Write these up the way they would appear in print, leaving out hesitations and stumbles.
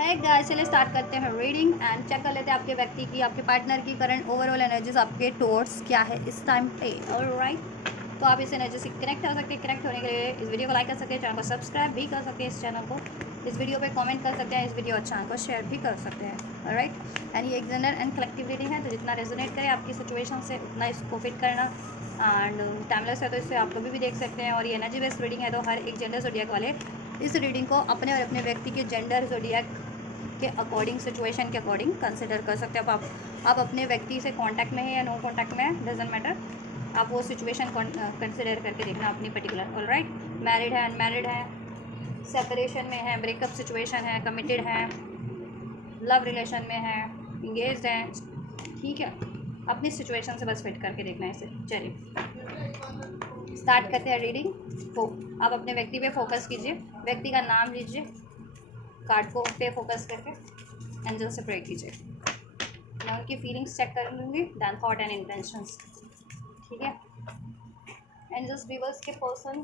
है गाइस, चलिए स्टार्ट करते हैं रीडिंग एंड चेक कर लेते हैं आपके व्यक्ति की, आपके पार्टनर की करंट ओवरऑल एनर्जीज आपके टुवर्ड्स क्या है इस टाइम पे। ऑलराइट, तो आप इस एनर्जी से कनेक्ट हो सकते हैं। कनेक्ट होने के लिए इस वीडियो को लाइक कर सकते हैं, चैनल को सब्सक्राइब भी कर सकते हैं इस चैनल को, इस वीडियो पे कमेंट कर सकते हैं, इस वीडियो चैनल को शेयर भी कर सकते हैं। ऑलराइट, एंड ये एक जनरल एंड कलेक्टिव रीडिंग है, तो जितना रेजोनेट करे आपकी सिचुएशन से उतना इसको फिट करना। एंड टाइमलेस है तो इससे आप लोग भी देख सकते हैं, और ये एनर्जी बेस्ड रीडिंग है, तो हर एक जेंडर जोडियक वाले इस रीडिंग को अपने और अपने व्यक्ति के जेंडर जोडियक के अकॉर्डिंग, सिचुएशन के अकॉर्डिंग कंसिडर कर सकते हैं। अब आप अपने व्यक्ति से कांटेक्ट में है या नो कांटेक्ट में है, डजेंट मैटर, आप वो सिचुएशन कंसिडर करके देखना अपनी पर्टिकुलर। ऑलराइट, मैरिड है, अनमैरिड है, सेपरेशन में है, ब्रेकअप सिचुएशन है, कमिटेड है, लव रिलेशन में है, इंगेज्ड है, ठीक है, अपनी सिचुएशन से बस फिट करके देखना है इसे। चलिए स्टार्ट करते हैं रीडिंग। तो आप अपने व्यक्ति पे फोकस कीजिए, व्यक्ति का नाम लीजिए, कार्ड को पे फोकस करके एंजल से प्रे कीजिए। मैं उनकी फीलिंग्स चेक कर लूँगी, दैन थॉट एंड इंटेंशंस, ठीक है। एंजल्स व्यूअर्स के पर्सन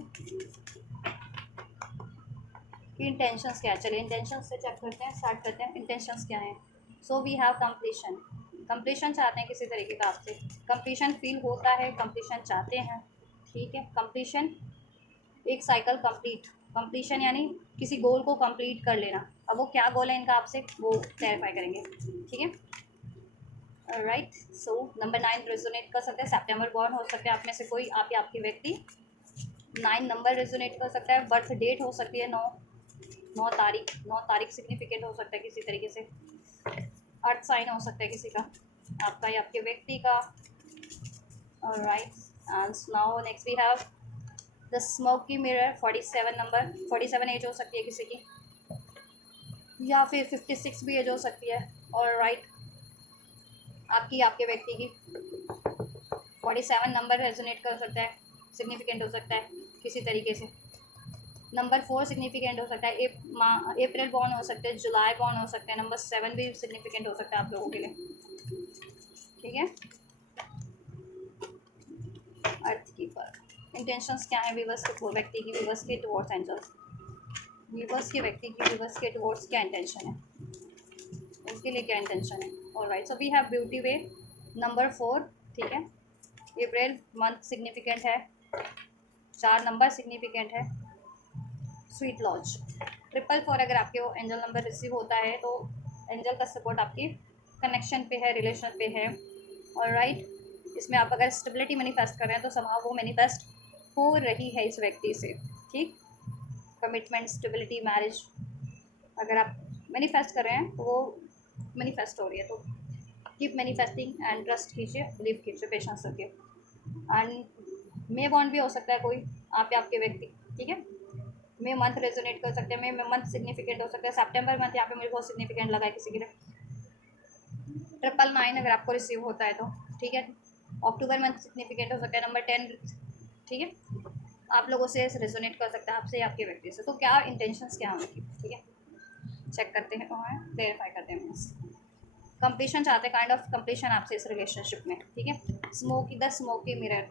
की इंटेंशंस क्या है, चलिए इंटेंशंस से चेक करते हैं, स्टार्ट करते हैं। इंटेंशंस क्या है? So we have completion. Completion चाहते हैं किसी तरीके का आपसे, कंप्लीशन फील होता है, कंप्लीशन चाहते हैं, ठीक है। कंप्लीशन, एक साइकिल कंप्लीट, कंप्लीशन यानी किसी गोल को कंप्लीट कर लेना। अब वो क्या गोल है इनका आपसे, वो क्लैरिफाई करेंगे, ठीक है। राइट, सो नंबर 9 रेजोनेट कर सकते हैं, सितंबर बॉर्न हो सकते हैं आप में से कोई, आप या आपके व्यक्ति। 9 नंबर रेजोनेट कर सकता है, बर्थ डेट हो सकती है 9 तारीख सिग्निफिकेंट हो सकता है किसी तरीके से, अर्थ साइन हो सकता है किसी का, आपका या आपके व्यक्ति का। Right, and now next we have the smoky mirror, 47 number, 47 age हो सकती है किसी की, या फिर 56 भी एज हो सकती है। और राइट, आपकी आपके व्यक्ति की 47 नंबर रेजोनेट कर सकता है, सिग्निफिकेंट हो सकता है किसी तरीके से। नंबर 4 सिग्निफिकेंट हो सकता है, अप्रैल बॉर्न हो सकते हैं, जुलाई बॉर्न हो सकते हैं। नंबर 7 भी सिग्निफिकेंट हो सकता है आप लोगों के लिए, ठीक है। अर्थ कीपर, इंटेंशंस क्या है व्यूअर्स के, व्यक्ति की व्यूअर्स के टुवर्ड्स एंजल्स, व्यूअर्स के व्यक्ति की व्यूअर्स के टुवर्ड्स क्या इंटेंशन है, उसके लिए क्या इंटेंशन है। Alright, so we have beauty way, number 4, ठीक है। अप्रैल मंथ सिग्निफिकेंट है, 4 नंबर सिग्निफिकेंट है। स्वीट लॉज, 444 अगर आपके वो एंजल नंबर रिसीव होता है तो एंजल का सपोर्ट आपके कनेक्शन पे है, रिलेशन पे है। और राइट, इसमें आप अगर स्टेबिलिटी मैनिफेस्ट कर रहे हैं तो समाव वो मैनिफेस्ट हो रही है इस व्यक्ति से, ठीक। कमिटमेंट, स्टेबिलिटी, मैरिज अगर आप मैनिफेस्ट कर रहे हैं तो वो मैनिफेस्ट हो रही है, तो कीप मैनिफेस्टिंग एंड ट्रस्ट कीजिए, बिलीव कीजिए, पेशेंस रखिए। एंड मे बॉन्ड भी हो सकता है कोई, आप या आपके व्यक्ति, ठीक है। मे मंथ रेजोनेट कर सकते हैं, मे मंथ सिग्निफिकेंट हो सकता है, सितंबर मंथ यहाँ पे मुझे बहुत सिग्निफिकेंट लगा है किसी के लिए। 999 अगर आपको रिसीव होता है तो, ठीक है। अक्टूबर मंथ सिग्निफिकेंट हो सकता है, नंबर 10, ठीक है। आप लोगों से रेजोनेट कर सकता है, आपसे या आपके व्यक्ति से। तो क्या इंटेंशंस क्या होंगी, ठीक है, चेक करते हैं और वेरीफाई करते हैं। कंप्लीशन चाहते हैं, काइंड ऑफ कंप्लीशन आपसे इस रिलेशनशिप में, ठीक है। स्मोकी मिरर,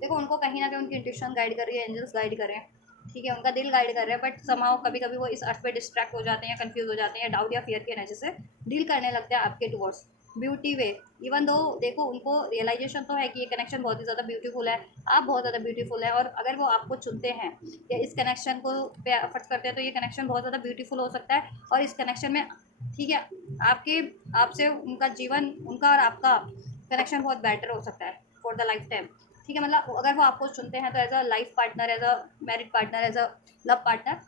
देखो उनको कहीं ना कहीं उनकी इंट्यूशन गाइड कर रही है, एंजल्स गाइड कर रहे हैं, ठीक है, उनका दिल गाइड कर रहा है, बट समाओ कभी कभी वो इस अर्थ पे डिस्ट्रैक्ट हो जाते हैं या कंफ्यूज हो जाते हैं, या डाउट या फियर की एनर्जी से डील करने लगते हैं आपके टुवर्ड्स। ब्यूटी वे, इवन दो देखो उनको रियलाइजेशन तो है कि ये कनेक्शन बहुत ही ज़्यादा ब्यूटीफुल है, आप बहुत ज़्यादा ब्यूटीफुल है, और अगर वो आपको चुनते हैं या इस कनेक्शन को पे एफर्ट्स करते हैं तो ये कनेक्शन बहुत ज़्यादा ब्यूटीफुल हो सकता है। और इस कनेक्शन में, ठीक है, आपके आपसे उनका जीवन, उनका और आपका कनेक्शन बहुत बेटर हो सकता है फॉर द लाइफ टाइम, ठीक है। मतलब अगर वो आपको चुनते हैं तो as a life partner, as a married partner, as a love partner,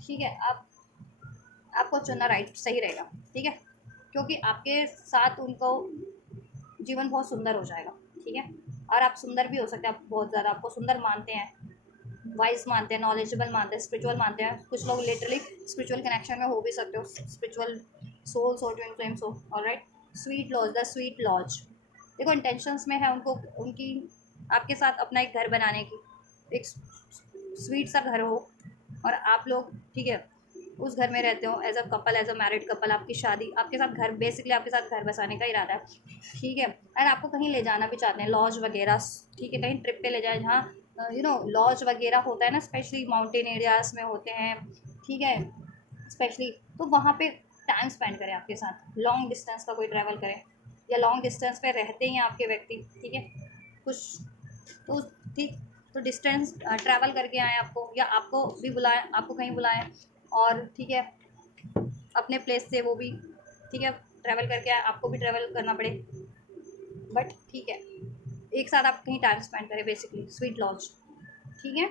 ठीक है, आपको चुनना राइट सही रहेगा, ठीक है, क्योंकि आपके साथ उनको जीवन बहुत सुंदर हो जाएगा, ठीक है। और आप सुंदर भी हो सकते हैं, आप बहुत ज़्यादा आपको सुंदर मानते हैं, वाइज मानते हैं, नॉलेजेबल मानते हैं, स्पिरिचुअल मानते हैं, कुछ लोग लिटरली स्पिरिचुअल कनेक्शन में हो भी सकते हो, स्पिरिचुअल सोल्स हो, ट्विन फ्लेम्स हो। Alright, sweet laws, the sweet laws, देखो इंटेंशंस में है उनको, उनकी आपके साथ अपना एक घर बनाने की, एक स्वीट सा घर हो, और आप लोग, ठीक है, उस घर में रहते हो as a couple, as a married couple, आपकी शादी, आपके साथ घर, बेसिकली आपके साथ घर बसाने का इरादा है, ठीक है। एंड आपको कहीं ले जाना भी चाहते हैं, लॉज वगैरह, ठीक है, कहीं ट्रिप पे ले जाए जहाँ लॉज वगैरह होता है ना, स्पेशली माउंटेन एरियाज में होते हैं, ठीक है, स्पेशली, तो वहाँ पे टाइम स्पेंड करें आपके साथ। लॉन्ग डिस्टेंस का कोई ट्रैवल करें या लॉन्ग डिस्टेंस पे रहते हैं आपके व्यक्ति, ठीक है, कुछ तो ठीक, तो डिस्टेंस ट्रैवल करके आए आपको, या आपको भी बुलाएं, आपको कहीं बुलाएं और ठीक है अपने प्लेस से वो भी, ठीक है, ट्रैवल करके आए, आपको भी ट्रैवल करना पड़े, बट ठीक है एक साथ आप कहीं टाइम स्पेंड करें, बेसिकली स्वीट लॉज, ठीक है।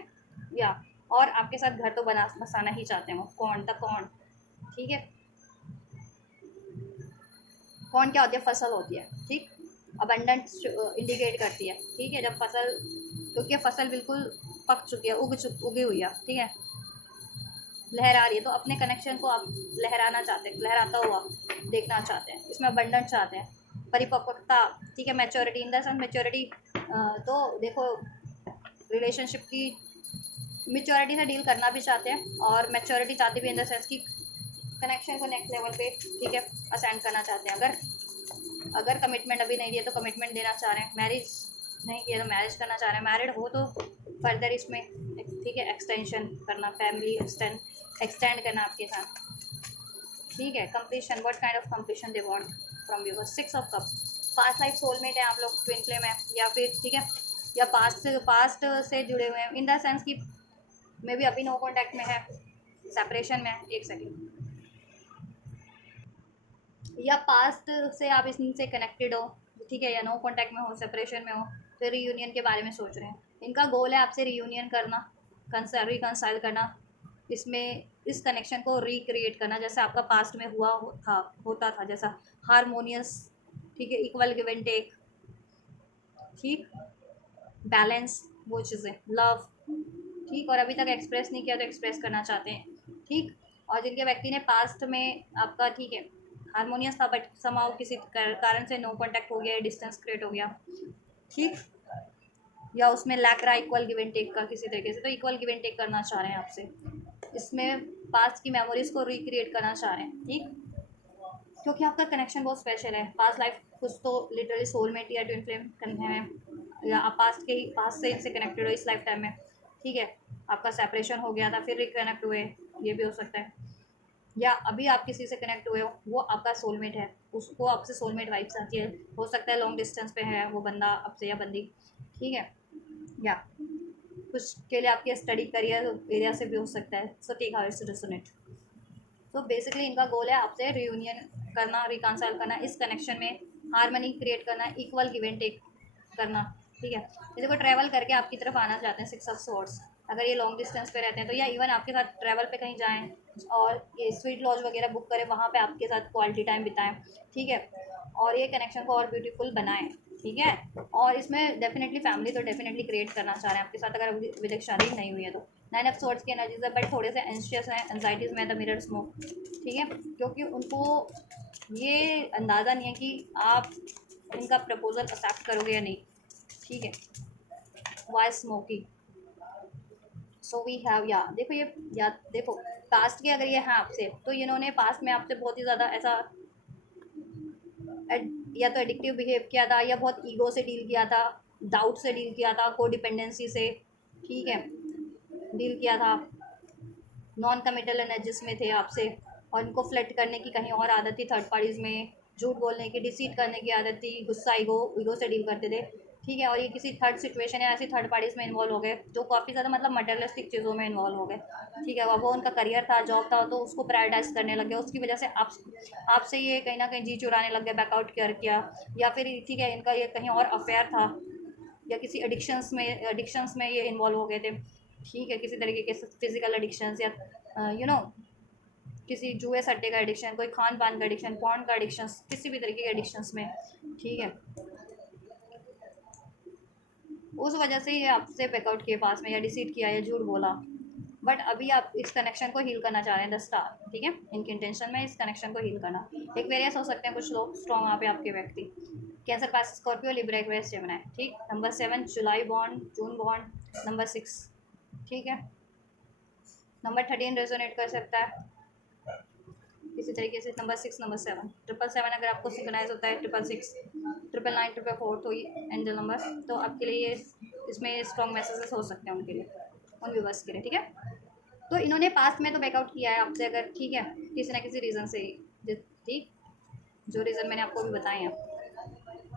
या और आपके साथ घर तो बसाना ही चाहते हो, कौन द कौन, ठीक है। कौन क्या होती है, फसल होती है, ठीक, अबंडेंस इंडिकेट करती है, ठीक है, जब फसल, क्योंकि फसल बिल्कुल पक चुकी है, उगी हुई है, ठीक है, लहरा रही है, तो अपने कनेक्शन को आप लहराना चाहते हैं, लहराता हुआ देखना चाहते हैं, इसमें अबंडेंस चाहते हैं, परिपक्वता, ठीक है, maturity, in the sense maturity, तो देखो रिलेशनशिप की मेच्योरिटी से डील करना भी चाहते हैं, और मैच्योरिटी चाहते भी इन द सेंस की कनेक्शन को नेक्स्ट लेवल पे, ठीक है, असेंड करना चाहते हैं। अगर कमिटमेंट अभी नहीं दिया तो कमिटमेंट देना चाह रहे हैं, मैरिज नहीं किया तो मैरिज करना चाह रहे हैं, मैरिड हो तो फर्दर इसमें, ठीक है, एक्सटेंशन करना, फैमिली एक्सटेंड करना आपके साथ, ठीक है। Completion, what kind of completion they want from you, 6 of cup, past life soulmate है आप लोग, ट्विन फ्लेम है, या फिर ठीक है, या पास्ट से जुड़े हुए हैं, इन द सेंस कि मे भी अभी नो कॉन्टैक्ट में है, सेपरेशन में है, एक सेकेंड, या पास्ट से आप इनसे कनेक्टेड हो, ठीक है, या नो कांटेक्ट में हो, सेपरेशन में हो, फिर रीयूनियन के बारे में सोच रहे हैं। इनका गोल है आपसे रीयूनियन करना, रिकंसाइल करना, इसमें इस कनेक्शन को रिक्रिएट करना जैसे आपका पास्ट में होता था, जैसा हारमोनियस, ठीक है, इक्वल गिव एंड टेक, ठीक, बैलेंस, वो चीज़ें, लव, ठीक, और अभी तक एक्सप्रेस नहीं किया तो एक्सप्रेस करना चाहते हैं, ठीक। और जिनके व्यक्ति ने पास्ट में आपका, ठीक है, हारमोनियस था बट समाओ किसी कारण से नो कांटेक्ट हो गया, डिस्टेंस क्रिएट हो गया, ठीक, या उसमें लैक रहा इक्वल गिव एंड टेक का किसी तरीके से, तो इक्वल गिव एंड टेक करना चाह रहे हैं आपसे, इसमें पास्ट की मेमोरीज को रिक्रिएट करना चाह रहे हैं, ठीक, क्योंकि आपका कनेक्शन बहुत स्पेशल है, पास्ट लाइफ कुछ तो लिटरली सोलमेट या ट्विन फ्लेम करने हैं, या आप पास्ट से इनसे कनेक्टेड हो इस लाइफ टाइम में, ठीक है, आपका सेपरेशन हो गया था फिर रिकनेक्ट हुए, ये भी हो सकता है, या अभी आप किसी से कनेक्ट हुए हो, वो आपका सोलमेट है, उसको आपसे सोलमेट वाइब्स आती है, हो सकता है लॉन्ग डिस्टेंस पे है वो बंदा आपसे या बंदी, ठीक है, या कुछ के लिए आपके स्टडी करियर एरिया से भी हो सकता है, so take how it's resonate. तो बेसिकली इनका गोल है आपसे रियूनियन करना, रिकंसाइल करना, इस कनेक्शन में हारमनी क्रिएट करना, इक्वल गिव एंड टेक करना, ठीक है। जैसे को ट्रैवल करके आपकी तरफ आना चाहते हैं, 6 ऑफ सोर्ड्स, अगर ये लॉन्ग डिस्टेंस पे रहते हैं तो, या इवन आपके साथ ट्रैवल पे कहीं जाएं और ये स्वीट लॉज वगैरह बुक करें, वहाँ पे आपके साथ क्वालिटी टाइम बिताएं, ठीक है, और ये कनेक्शन को और ब्यूटीफुल बनाएं, ठीक है। और इसमें डेफिनेटली फैमिली तो डेफिनेटली क्रिएट करना चाह रहे हैं आपके साथ, अगर अभी तक शादी नहीं हुई है तो। 9 ऑफ सोर्ड्स की एनर्जीज है बट थोड़े से एंशियस हैं, एनजाइटीज़ में, द मिरर स्मोक, ठीक है, क्योंकि उनको ये अंदाज़ा नहीं है कि आप इनका प्रपोजल एक्सेप्ट करोगे या नहीं, ठीक है। Why smoky, so we have, या देखो ये, या देखो पास्ट के अगर ये है आपसे तो इन्होंने पास्ट में आपसे बहुत ही ज़्यादा ऐसा या तो एडिक्टिव बिहेव किया था, या बहुत ईगो से डील किया था, डाउट से डील किया था, को डिपेंडेंसी से, ठीक है, डील किया था, नॉन कमिटल एनर्जीज में थे आपसे, और इनको फ्लर्ट करने की कहीं और आदत थी, थर्ड पार्टीज में झूठ बोलने की, डिसीट करने की आदत थी, गुस्सा ईगो से डील करते थे, ठीक है। और ये किसी थर्ड सिचुएशन या ऐसी थर्ड पार्टीज में इन्वॉल्व हो गए जो काफ़ी ज़्यादा मतलब मटेरियलिस्टिक चीज़ों में इन्वॉल्व हो गए, ठीक है। वो उनका करियर था, जॉब था, तो उसको प्रायोरिटाइज करने लग गया, उसकी वजह से आपसे ये कहीं ना कहीं जी चुराने लग गया, बैकआउट किया, या फिर ठीक है इनका ये कहीं और अफेयर था, या किसी एडिक्शंस में ये इन्वॉल्व हो गए थे, ठीक है, किसी तरीके के फिजिकल एडिक्शंस, या किसी जुए सट्टे का एडिक्शन, कोई खान पान का एडिक्शन, पॉर्न का एडिक्शन, किसी भी तरीके के एडिक्शंस में, ठीक है, उस वजह से ये आपसे बैकआउट किए पास में, या डिसीट किया, या झूठ बोला, बट अभी आप इस कनेक्शन को हील करना चाह रहे हैं, द स्टार, ठीक है, इनके इंटेंशन में इस कनेक्शन को हील करना। एक वेरियस हो सकते हैं कुछ लोग स्ट्रॉन्ग यहाँ पे आपके व्यक्ति, कैंसर, पास, स्कॉर्पियो, लिब्रा, एक्वेरियस, जेमिनी, ठीक। नंबर 7 जुलाई बॉन्ड, जून बॉन्ड, नंबर 6, ठीक है। नंबर 13 रेजोनेट कर सकता है किसी तरीके से, नंबर 6, नंबर 7, 777 अगर आपको सिंक्रोनाइज होता है, 666, 999, 444 तो एंजल नंबर, तो आपके लिए ये इसमें स्ट्रॉन्ग मैसेजेस हो सकते हैं उनके लिए, उन व्यूवर्स के लिए, ठीक है। तो इन्होंने पास्ट में तो बैकआउट किया है आपसे, अगर ठीक है किसी ना किसी रीज़न से ही, ठीक, जो रीज़न मैंने आपको भी बताए हैं,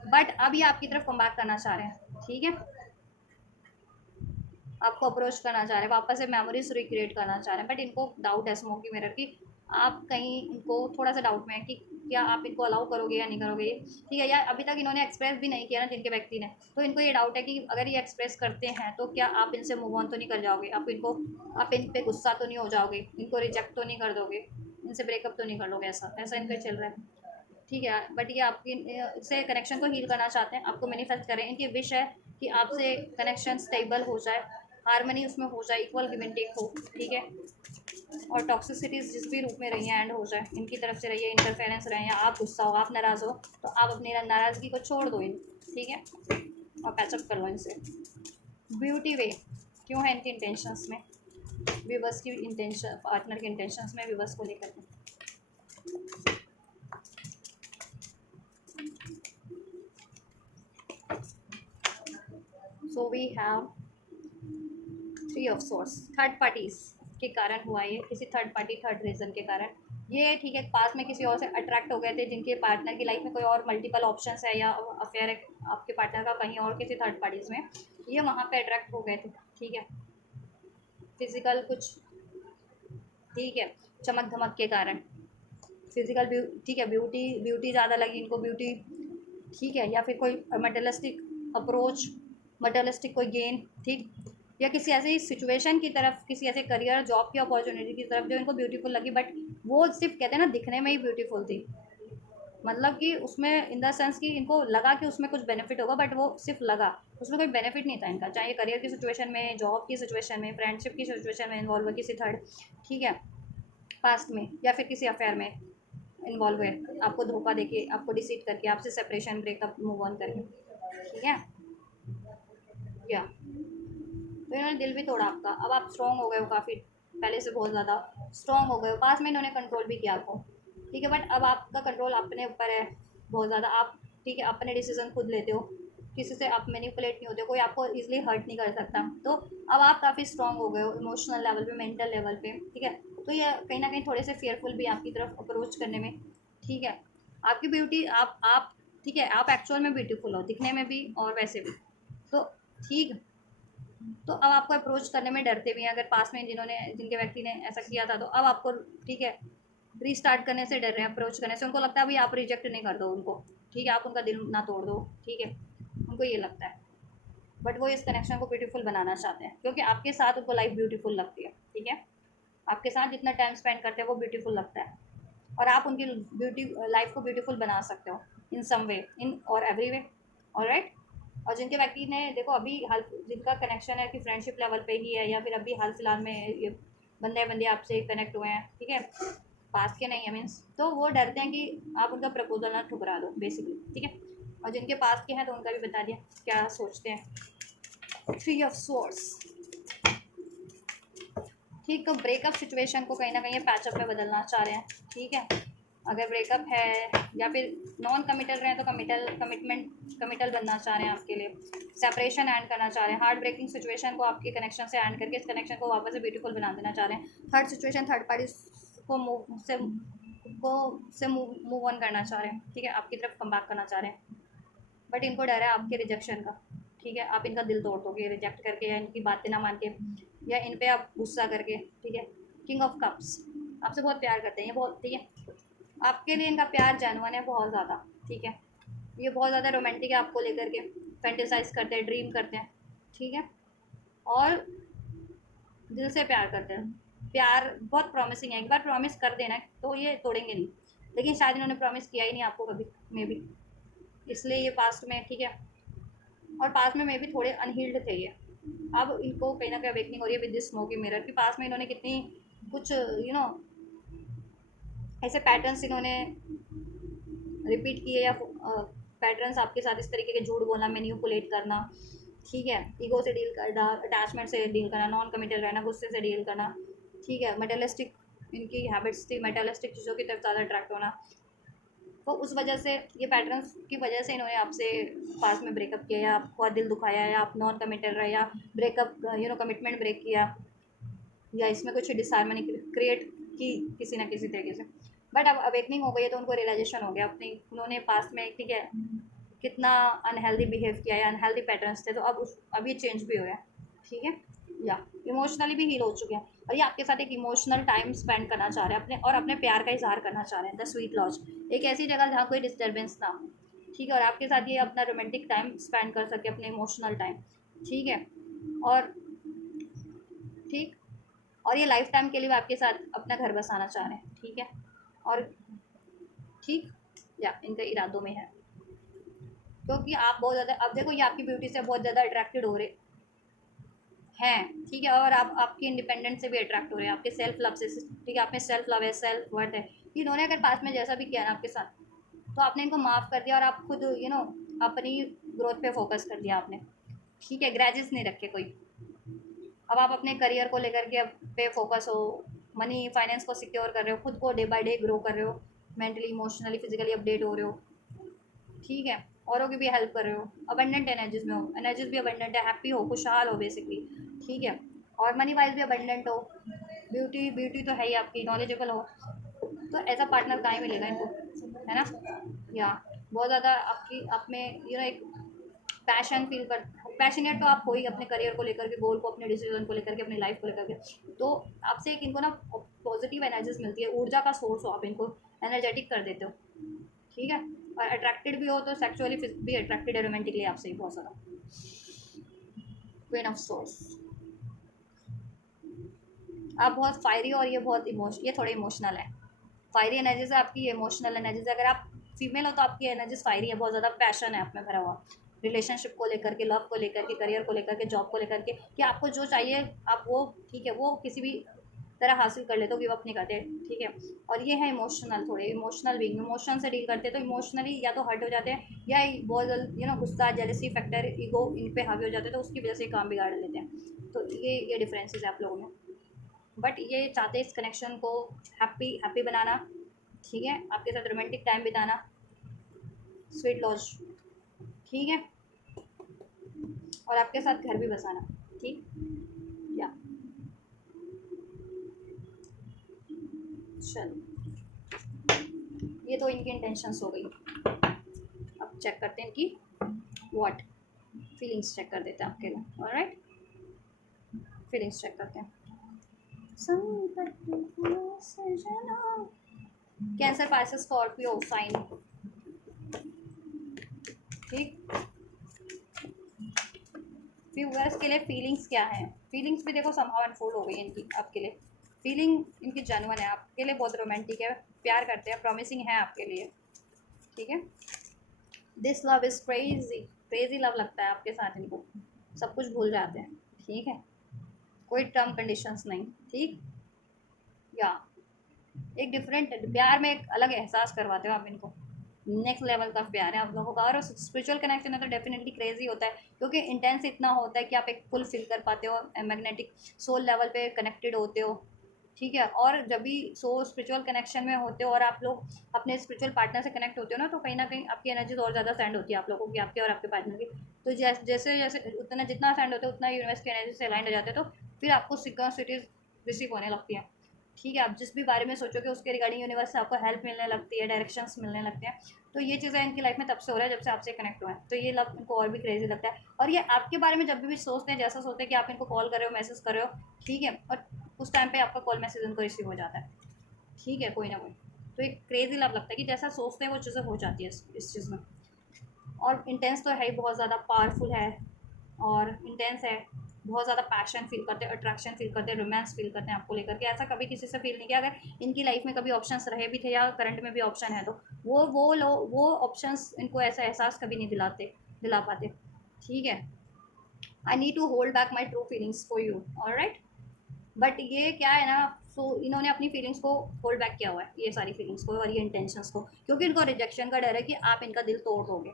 बट अब ये आपकी तरफ कम बैक करना चाह रहे हैं, ठीक है, आपको अप्रोच करना चाह रहे हैं, वापस से मेमोरीज रिक्रिएट करना चाह रहे हैं, बट इनको डाउट है स्मोकी मिरर की, आप कहीं इनको थोड़ा सा डाउट में है कि क्या आप इनको अलाउ करोगे या नहीं करोगे, ठीक है, या अभी तक इन्होंने एक्सप्रेस भी नहीं किया ना जिनके व्यक्ति ने, तो इनको ये डाउट है कि अगर ये एक्सप्रेस करते हैं तो क्या आप इनसे मूव ऑन तो नहीं कर जाओगे, आप इन पे गुस्सा तो नहीं हो जाओगे, इनको रिजेक्ट तो नहीं कर दोगे, इनसे ब्रेकअप तो नहीं कर लोगे, ऐसा ऐसा इनका चल रहा है, ठीक है, बट ये आपकी से कनेक्शन को हील करना चाहते हैं, आपको मैनिफेस्ट करें, इनकी विश है कि आपसे कनेक्शन स्टेबल हो जाए, हारमनी उसमें हो जाए, इक्वल गिव एंड टेक हो, ठीक है, और टॉक्सिसिटीज़ जिस भी रूप में रही है एंड हो जाए, इनकी तरफ से रही है, इंटरफेरेंस रहे, या आप गुस्सा हो, आप नाराज़ हो, तो आप अपनी नाराज़गी को छोड़ दो इन, ठीक है, और पैचअप कर लो इनसे। ब्यूटी वे क्यों है इनके इंटेंशंस में, व्यूवर्स की इंटेंशन, पार्टनर के इंटेंशंस में व्यूवर्स को लेकर के, so we have 3 of source, third parties के कारण हुआ ये, किसी थर्ड पार्टी थर्ड रीजन के कारण ये, ठीक है, पास में किसी और से अट्रैक्ट हो गए थे, जिनके पार्टनर की लाइफ में कोई और मल्टीपल ऑप्शंस है या अफेयर है आपके पार्टनर का कहीं और किसी थर्ड पार्टीज में, ये वहाँ पे अट्रैक्ट हो गए थे, ठीक है, फिजिकल कुछ, ठीक है, चमक धमक के कारण, फिजिकल ठीक है, ब्यूटी ज़्यादा लगी इनको, ब्यूटी, ठीक है, या फिर कोई मटेरियलिस्टिक अप्रोच, मटेरियलिस्टिक कोई गेन, ठीक, या किसी ऐसी सिचुएशन की तरफ, किसी ऐसे करियर जॉब की अपॉर्चुनिटी की तरफ जो इनको ब्यूटीफुल लगी, बट वो सिर्फ कहते हैं ना दिखने में ही ब्यूटीफुल थी, मतलब कि उसमें इन द सेंस कि इनको लगा कि उसमें कुछ बेनिफिट होगा, बट वो सिर्फ लगा, उसमें कोई बेनिफिट नहीं था इनका, चाहे करियर की सिचुएशन में, जॉब की सिचुएशन में, फ्रेंडशिप की सिचुएशन में इन्वॉल्व है किसी थर्ड, ठीक है, पास्ट में, या फिर किसी अफेयर में इन्वॉल्व है, आपको धोखा देके, आपको डिसीट करके, आपसे सेपरेशन, ब्रेकअप, मूव ऑन करके, ठीक है, या तो इन्होंने दिल भी तोड़ा आपका, अब आप स्ट्रॉन्ग हो गए हो काफ़ी, पहले से बहुत ज़्यादा स्ट्रॉन्ग हो गए हो, पास में इन्होंने कंट्रोल भी किया आपको, ठीक है, बट अब आपका कंट्रोल अपने ऊपर है बहुत ज़्यादा, आप, ठीक है, अपने डिसीजन खुद लेते हो, किसी से आप मैनिपुलेट नहीं होते, कोई आपको इजीली हर्ट नहीं कर सकता, तो अब आप काफ़ी स्ट्रॉन्ग हो गए हो इमोशनल लेवल पे, मेंटल लेवल पे, ठीक है, तो ये कहीं ना कहीं थोड़े से फेयरफुल भी आपकी तरफ अप्रोच करने में, ठीक है, आपकी ब्यूटी, आप ठीक है, आप एक्चुअल में ब्यूटीफुल हो, दिखने में भी और वैसे भी, तो ठीक, तो अब आपको अप्रोच करने में डरते भी हैं, अगर पास में जिनके व्यक्ति ने ऐसा किया था, तो अब आपको, ठीक है, रीस्टार्ट करने से डर रहे हैं, अप्रोच करने से उनको लगता है अभी आप रिजेक्ट नहीं कर दो उनको, ठीक है, आप उनका दिल ना तोड़ दो, ठीक है, उनको ये लगता है, बट वो इस कनेक्शन को ब्यूटीफुल बनाना चाहते हैं, क्योंकि आपके साथ उनको लाइफ ब्यूटीफुल लगती है, ठीक है, आपके साथ जितना टाइम स्पेंड करते हैं वो ब्यूटीफुल लगता है, और आप उनकी ब्यूटी लाइफ को ब्यूटीफुल बना सकते हो इन सम वे, इन और एवरी वे, ऑलराइट, और जिनके व्यक्ति ने देखो अभी हाल, जिनका कनेक्शन है कि फ्रेंडशिप लेवल पे ही है, या फिर अभी हाल फिलहाल में ये बंदे बंदे आपसे कनेक्ट हुए हैं, ठीक है, पास के नहीं है मीन्स, तो वो डरते हैं कि आप उनका प्रपोजल ना ठुकरा दो बेसिकली, ठीक है, और जिनके पास के हैं तो उनका भी बता दिया क्या सोचते हैं। 3 ऑफ सोर्स, ठीक, तो ब्रेकअप सिचुएशन को कहीं ना कहीं पैचअप में बदलना चाह रहे हैं, ठीक है, अगर ब्रेकअप है या फिर नॉन कमिटल रहे हैं तो कमिटल बनना चाह रहे हैं आपके लिए, सेपरेशन एंड करना चाह रहे हैं, हार्ट ब्रेकिंग सिचुएशन को आपके कनेक्शन से एंड करके इस कनेक्शन को वापस से ब्यूटीफुल बना देना चाह रहे हैं, थर्ड सिचुएशन, थर्ड पार्टी को मूव ऑन करना चाह रहे हैं, ठीक है, आपकी तरफ कम बैक करना चाह रहे हैं, बट इनको डर है आपके रिजेक्शन का, ठीक है, आप इनका दिल तोड़ दोगे रिजेक्ट करके, या इनकी बातें ना मान के, या इन पे आप गुस्सा करके, ठीक है, किंग ऑफ कप्स, आपसे बहुत प्यार करते हैं ये, बहुत, ठीक है, आपके लिए इनका प्यार जेन्युइन है बहुत ज़्यादा, ठीक है, ये बहुत ज़्यादा रोमांटिक है आपको लेकर के, फैंटेसाइज करते हैं, ड्रीम करते हैं, ठीक है, और दिल से प्यार करते हैं, प्यार बहुत प्रॉमिसिंग है, एक बार प्रॉमिस कर देना तो ये तोड़ेंगे नहीं, लेकिन शायद इन्होंने प्रॉमिस किया ही नहीं आपको कभी, मे बी इसलिए ये पास्ट में, ठीक है, और पास्ट में मे बी थोड़े अनहील्ड थे ये, अब इनको कहीं ना कहीं अवेकनिंग हो रही है विद दिस स्मोकी मिरर, कि पास में इन्होंने कितनी कुछ ऐसे पैटर्न्स इन्होंने रिपीट किए, या पैटर्न्स आपके साथ इस तरीके के झूठ बोलना, मैनिपुलेट करना, ठीक है, ईगो से डील करना, अटैचमेंट से डील करना, नॉन कमिटल रहना, गुस्से से डील करना, ठीक है, मेटलिस्टिक इनकी हैबिट्स थी, मेटलिस्टिक चीज़ों की तरफ ज़्यादा अट्रैक्ट होना, तो उस वजह से ये पैटर्न्स की वजह से इन्होंने आपसे पास में ब्रेकअप किया, या आपको दिल दुखाया, या आप नॉन कमिटल रहे, या ब्रेकअप कमिटमेंट ब्रेक किया, या इसमें कुछ डिसहार्मनी क्रिएट की किसी ना किसी तरीके से। बट अब अवेकनिंग हो गई है तो उनको रियलाइजेशन हो गया अपनी, उन्होंने पास्ट में ठीक है कितना अनहेल्दी बिहेव किया है, अनहेल्दी पैटर्न्स थे, तो अब ये चेंज भी हो गया। ठीक है, या इमोशनली भी हील हो चुके हैं और ये आपके साथ एक इमोशनल टाइम स्पेंड करना चाह रहे हैं अपने, और अपने प्यार का इजहार करना चाह रहे हैं। द स्वीट लॉज, एक ऐसी जगह जहाँ कोई डिस्टर्बेंस ना हो। ठीक है, और आपके साथ ये अपना रोमांटिक टाइम स्पेंड कर सके, अपने इमोशनल टाइम। ठीक है, और ठीक, और ये लाइफ टाइम के लिए भी आपके साथ अपना घर बसाना चाह रहे हैं। ठीक है, और ठीक, या इनके इरादों में है, क्योंकि आप बहुत ज़्यादा, अब देखो ये आपकी ब्यूटी से बहुत ज़्यादा अट्रैक्टेड हो रहे हैं। ठीक है, और आप आपकी इंडिपेंडेंस से भी अट्रैक्ट हो रहे हैं, आपके सेल्फ लव से। ठीक है, आप में सेल्फ लव है, सेल्फ वर्थ है। इन्होंने अगर पास में जैसा भी किया ना आपके साथ, तो आपने इनको माफ़ कर दिया और आप खुद अपनी ग्रोथ पे फोकस कर दिया आपने। ठीक है, ग्रैजेस नहीं रखे कोई। अब आप अपने करियर को लेकर के पे फोकस हो, मनी फाइनेंस को सिक्योर कर रहे हो, खुद को डे बाय डे ग्रो कर रहे हो, मेंटली इमोशनली फिजिकली अपडेट हो रहे हो। ठीक है, औरों की भी हेल्प कर रहे हो, अबंडेंट एनर्जीज में हो, एनर्जीज भी अबंडेंट है, हैप्पी हो, खुशहाल हो बेसिकली। ठीक है, और मनी वाइज भी अबंडेंट हो, ब्यूटी ब्यूटी तो है ही आपकी, नॉलेजेबल हो, तो ऐसा पार्टनर कहाँ ही मिलेगा इनको, है ना। या बहुत ज़्यादा आपकी आप में एक पैशन फील कर, पैशनेट तो आप हो ही अपने करियर को लेकर के, गोल को, अपने डिसीजन को लेकर के, अपनी लाइफ को लेकर के। तो आपसे एक इनको ना पॉजिटिव एनर्जीज मिलती है, ऊर्जा का सोर्स हो, आप इनको एनर्जेटिक कर देते हो। ठीक है, और अट्रैक्टेड भी हो तो सेक्सुअली भी अट्रैक्टेड है रोमांटिकली आपसे ही बहुत ज़्यादा। क्वीन ऑफ सोर्स, आप बहुत फायरी, और ये थोड़े इमोशनल है। फायरी एनर्जीज है आपकी, इमोशनल एनर्जीज है। अगर आप फीमेल हो तो आपकी एनर्जीज फायरी है, बहुत ज़्यादा पैशन है आप में भरा हुआ, रिलेशनशिप को लेकर के, लव को लेकर के, करियर को लेकर के, जॉब को लेकर के, कि आपको जो चाहिए आप वो, ठीक है, वो किसी भी तरह हासिल कर लेते हो, गिव अप नहीं करते। ठीक है, और ये है इमोशनल, थोड़े इमोशनल बीइंग, इमोशन से डील करते हैं, तो इमोशनली या तो हर्ट हो जाते हैं, या बहुत जल्द गुस्सा, जेलसी फैक्टर, ईगो इन पे हावी हो जाते हैं, तो उसकी वजह से काम बिगाड़ लेते हैं। तो ये डिफरेंसेस है आप लोगों में। बट ये चाहते हैं इस कनेक्शन को हैप्पी हैप्पी बनाना। ठीक है, आपके साथ रोमांटिक टाइम बिताना, स्वीट लॉज। ठीक है, और आपके साथ घर भी बसाना। ठीक, या चलो, ये तो इनकी इंटेंशंस हो गई। अब चेक करते हैं इनकी व्हाट फीलिंग्स, चेक कर देते हैं आपके लिए। ऑलराइट, फीलिंग्स चेक करते हैं। Cancer, Pisces, Scorpio sign. ठीक, व्यूअर्स के लिए फीलिंग्स क्या है? फीलिंग्स भी देखो समहाउ अनफोल्ड हो गई इनकी आपके लिए। फीलिंग इनकी जेन्युइन है, आपके लिए बहुत रोमांटिक है, प्यार करते हैं, प्रॉमिसिंग है आपके लिए। ठीक है, this love is crazy, crazy love लगता है आपके साथ इनको, सब कुछ भूल जाते हैं। ठीक है, कोई टर्म कंडीशंस नहीं। ठीक, या एक डिफरेंट प्यार में एक अलग एहसास करवाते हो आप इनको, नेक्स्ट लेवल का प्यार है आप लोगों का। और स्पिरिचुअल कनेक्शन है तो डेफिनेटली क्रेजी होता है, क्योंकि इंटेंस इतना होता है कि आप एक फुल फील कर पाते हो, मैग्नेटिक सोल लेवल पे कनेक्टेड होते हो। ठीक है, और जब भी स्पिरिचुअल कनेक्शन में होते हो और आप लोग अपने स्पिरिचुअल पार्टनर से कनेक्ट होते हो ना, तो कहीं ना कहीं आपकी एनर्जी और ज़्यादा सेंड होती है आप लोगों की, आपके और आपके पार्टनर की। तो जैसे जैसे उतना जितना सेंड होता है उतना यूनिवर्स की एनर्जी से अलाइन हो जाते हैं, तो फिर आपको सिक्योरिटीज रिसीव होने लगती है। ठीक है, आप जिस भी बारे में सोचोगे उसके रिगार्डिंग यूनिवर्स से आपको हेल्प मिलने लगती है, डायरेक्शंस मिलने लगते हैं। तो ये चीज़ें इनकी लाइफ में तब से हो रहा है जब से आपसे कनेक्ट हुआ है, तो ये लव इनको और भी क्रेजी लगता है। और ये आपके बारे में जब भी सोचते हैं, जैसा सोचते हैं कि आप इनको कॉल कर रहे हो, मैसेज कर रहे हो, ठीक है, और उस टाइम पे आपका कॉल मैसेज उनको रिसीव हो जाता है। ठीक है, कोई ना कोई, तो एक क्रेजी लव लगता है कि जैसा सोचते हैं वो चीज़ें हो जाती है इस चीज़ में। और इंटेंस तो है ही, बहुत ज़्यादा पावरफुल है और इंटेंस है, बहुत ज़्यादा पैशन फील करते हैं, अट्रैक्शन फील करते हैं, रोमांस फील करते हैं आपको लेकर के। ऐसा कभी किसी से फील नहीं किया। अगर इनकी लाइफ में कभी ऑप्शंस रहे भी थे या करंट में भी ऑप्शन है, तो वो ऑप्शंस इनको ऐसा एहसास कभी नहीं दिला पाते। ठीक है, I need to hold back my true feelings for you, alright. But ये क्या है ना, इन्होंने अपनी फीलिंग्स को होल्ड बैक किया हुआ है, ये सारी फीलिंग्स को और ये इंटेंशंस को, क्योंकि इनको रिजेक्शन का डर है कि आप इनका दिल तोड़ दोगे।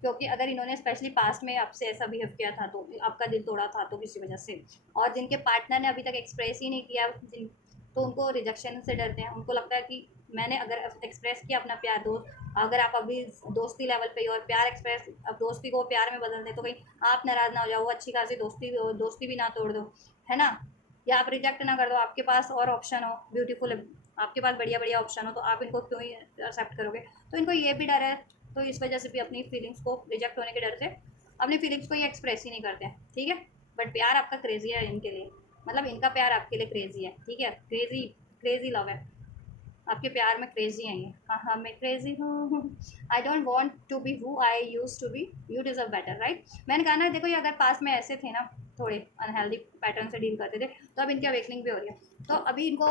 क्योंकि अगर इन्होंने स्पेशली पास्ट में आपसे ऐसा बिहेव किया था, तो आपका दिल तोड़ा था, तो किसी वजह से, और जिनके पार्टनर ने अभी तक एक्सप्रेस ही नहीं किया, तो उनको रिजेक्शन से डरते हैं। उनको लगता है कि मैंने अगर एक्सप्रेस किया अपना प्यार, दोस्त अगर आप अभी दोस्ती लेवल पे ही और प्यार एक्सप्रेस, अब दोस्ती को प्यार में बदल दें, तो कहीं आप नाराज़ ना हो जाओ, वो अच्छी खासी दोस्ती भी ना तोड़ दो, है ना। या आप रिजेक्ट ना कर दो, आपके पास और ऑप्शन हो, ब्यूटीफुल, आपके पास बढ़िया बढ़िया ऑप्शन हो, तो आप इनको क्यों ही एक्सेप्ट करोगे। तो इनको ये भी डर है, तो इस वजह से भी अपनी फीलिंग्स को रिजेक्ट होने के डर से अपनी फीलिंग्स को ये एक्सप्रेस ही नहीं करते हैं, ठीक है। बट प्यार आपका क्रेजी है इनके लिए, मतलब इनका प्यार आपके लिए क्रेजी है, ठीक है, क्रेजी, क्रेजी लव है, आपके प्यार में क्रेजी है ये। हाँ हाँ मैं क्रेजी हूँ, I don't want to be who I use to be, you deserve better, right. मैंने कहा ना, देखो ये अगर पास में ऐसे थे ना, थोड़े अनहेल्दी पैटर्न से डील करते थे, तो अब इनकी अवेकनिंग भी हो रही है। तो अभी इनको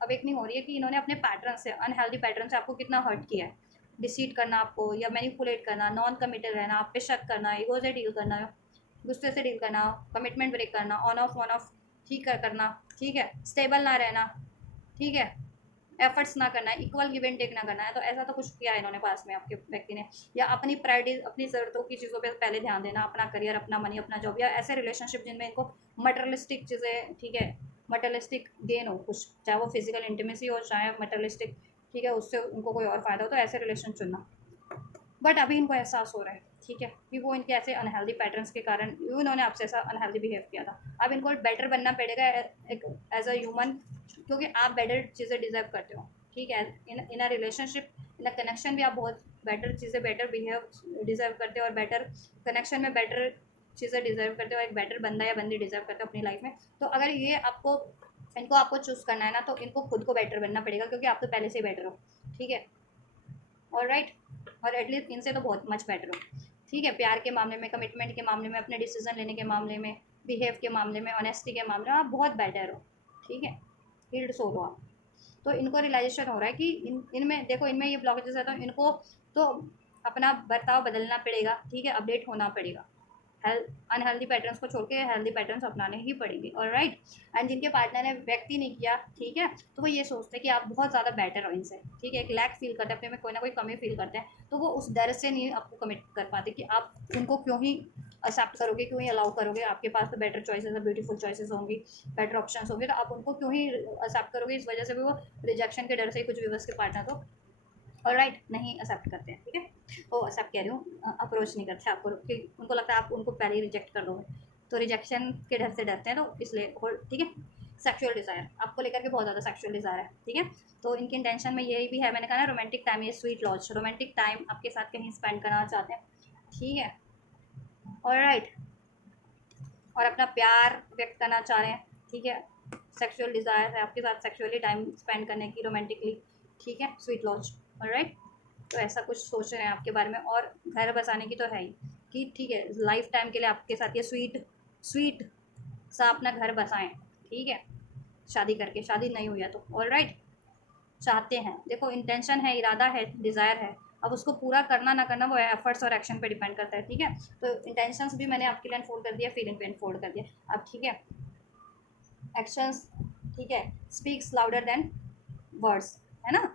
अवेकनिंग हो रही है कि इन्होंने अपने पैटर्न से, अनहेल्दी पैटर्न से आपको कितना हर्ट किया है। डिसीट करना आपको, या मैनिपुलेट करना, नॉन कमिटेड रहना, आप पे शक करना, ईगो से डील करना, गुस्से से डील करना, कमिटमेंट ब्रेक करना, ऑन ऑफ ठीक करना, ठीक है, स्टेबल ना रहना, ठीक है, एफर्ट्स ना करना है, इक्वल गिव एंड टेक ना करना है। तो ऐसा तो कुछ किया है इन्होंने पास में आपके व्यक्ति ने, या अपनी प्रायोरिटी, अपनी ज़रूरतों की चीज़ों पे पहले ध्यान देना, अपना करियर, अपना मनी, अपना जॉब, या ऐसे रिलेशनशिप जिनमें इनको मटेरियलिस्टिक चीज़ें, ठीक है, मटेरियलिस्टिक गेन हो कुछ, चाहे वो फिजिकल इंटीमेसी हो, चाहे मटेरियलिस्टिक, ठीक है, उससे उनको कोई और फ़ायदा हो, तो ऐसे रिलेशन चुनना। बट अभी इनको एहसास हो रहा है, ठीक है, कि वो इनके ऐसे अनहेल्दी पैटर्न्स के कारण इन्होंने आपसे ऐसा अनहेल्दी बिहेव किया था। अब इनको बेटर बनना पड़ेगा एक एज अ ह्यूमन, क्योंकि आप बेटर चीज़ें डिजर्व करते हो, ठीक है। इन a relationship, in a connection भी आप बहुत बेटर चीज़ें, बेटर बिहेव डिजर्व करते हो, और बेटर कनेक्शन में बेटर चीज़ें डिजर्व करते हो, एक बेटर बंदा या बंदी डिजर्व करते हो अपनी लाइफ में। तो अगर ये आपको, इनको आपको चूज़ करना है ना, तो इनको खुद को बेटर बनना पड़ेगा, क्योंकि आप तो पहले से ही बेटर हो, ठीक है, और राइट, और एटलीस्ट इनसे तो बहुत मच बेटर हो, ठीक है। प्यार के मामले में, कमिटमेंट के मामले में, अपने डिसीजन लेने के मामले में, बिहेव के मामले में, ऑनेस्टी के मामले में आप बहुत बेटर हो, ठीक है, हील्ड सोल हो आप। तो इनको रियलाइजेशन हो रहा है कि इनमें देखो, इनमें ये ब्लॉकेजेस है, तो इनको तो अपना बर्ताव बदलना पड़ेगा, ठीक है, अपडेट होना पड़ेगा, अनहेल्दी पैटर्न्स को छोड़ के हेल्दी पैटर्न्स अपनाने ही पड़ेंगे, और राइट। एंड जिनके पार्टनर ने व्यक्त ही नहीं किया, ठीक है, तो वो ये सोचते हैं कि आप बहुत ज़्यादा बेटर हो इनसे, ठीक है, एक लैक फील करते हैं अपने में, कोई ना कोई कमी फील करते हैं, तो वो उस डर से नहीं आपको कमिट कर पाते कि आप उनको क्यों ही एक्सेप्ट करोगे, क्यों ही अलाउ करोगे, आपके पास तो बेटर चॉइसेस है, ब्यूटीफुल चॉइसेस होंगी, बेटर ऑप्शंस होंगे, तो आप उनको क्यों ही एक्सेप्ट करोगे। इस वजह से भी वो रिजेक्शन के डर से ही कुछ व्यूवर्स के पार्टनर को, और राइट, नहीं एक्सेप्ट करते हैं, ठीक है, वो एक्सेप्ट कह रही हूँ, अप्रोच नहीं करते आपको, कि उनको लगता है आप उनको पहले ही रिजेक्ट कर दोगे, तो रिजेक्शन के डर से डरते हैं, तो इसलिए, और ठीक है। सेक्सुअल डिज़ायर आपको लेकर के बहुत ज़्यादा सेक्सुअल डिज़ायर है, ठीक है, तो इनकी इंटेंशन में यही भी है, मैंने कहा ना, रोमांटिक टाइम, ये स्वीट लॉज, रोमांटिक टाइम आपके साथ कहीं स्पेंड करना चाहते हैं, ठीक है, और राइट, और अपना प्यार व्यक्त करना चाह रहे हैं, ठीक है, सेक्सुअल डिज़ायर है आपके साथ सेक्सुअली टाइम स्पेंड करने की, रोमांटिकली, ठीक है, स्वीट लॉज, और राइट। तो ऐसा कुछ सोच रहे हैं आपके बारे में, और घर बसाने की तो है ही, कि ठीक है, लाइफ टाइम के लिए आपके साथ ये स्वीट स्वीट सा अपना घर बसाएं, ठीक है, शादी करके, शादी नहीं हुई है तो, ऑल राइट, चाहते हैं, देखो इंटेंशन है, इरादा है, डिज़ायर है, अब उसको पूरा करना ना करना वो एफर्ट्स और एक्शन पे डिपेंड करता है, ठीक है। तो इंटेंशंस भी मैंने आपके लिए अनफोल्ड कर दिया, फीलिंग पे अनफोल्ड कर दिया अब, ठीक है, एक्शंस, ठीक है, स्पीक्स लाउडर देन वर्ड्स, है ना।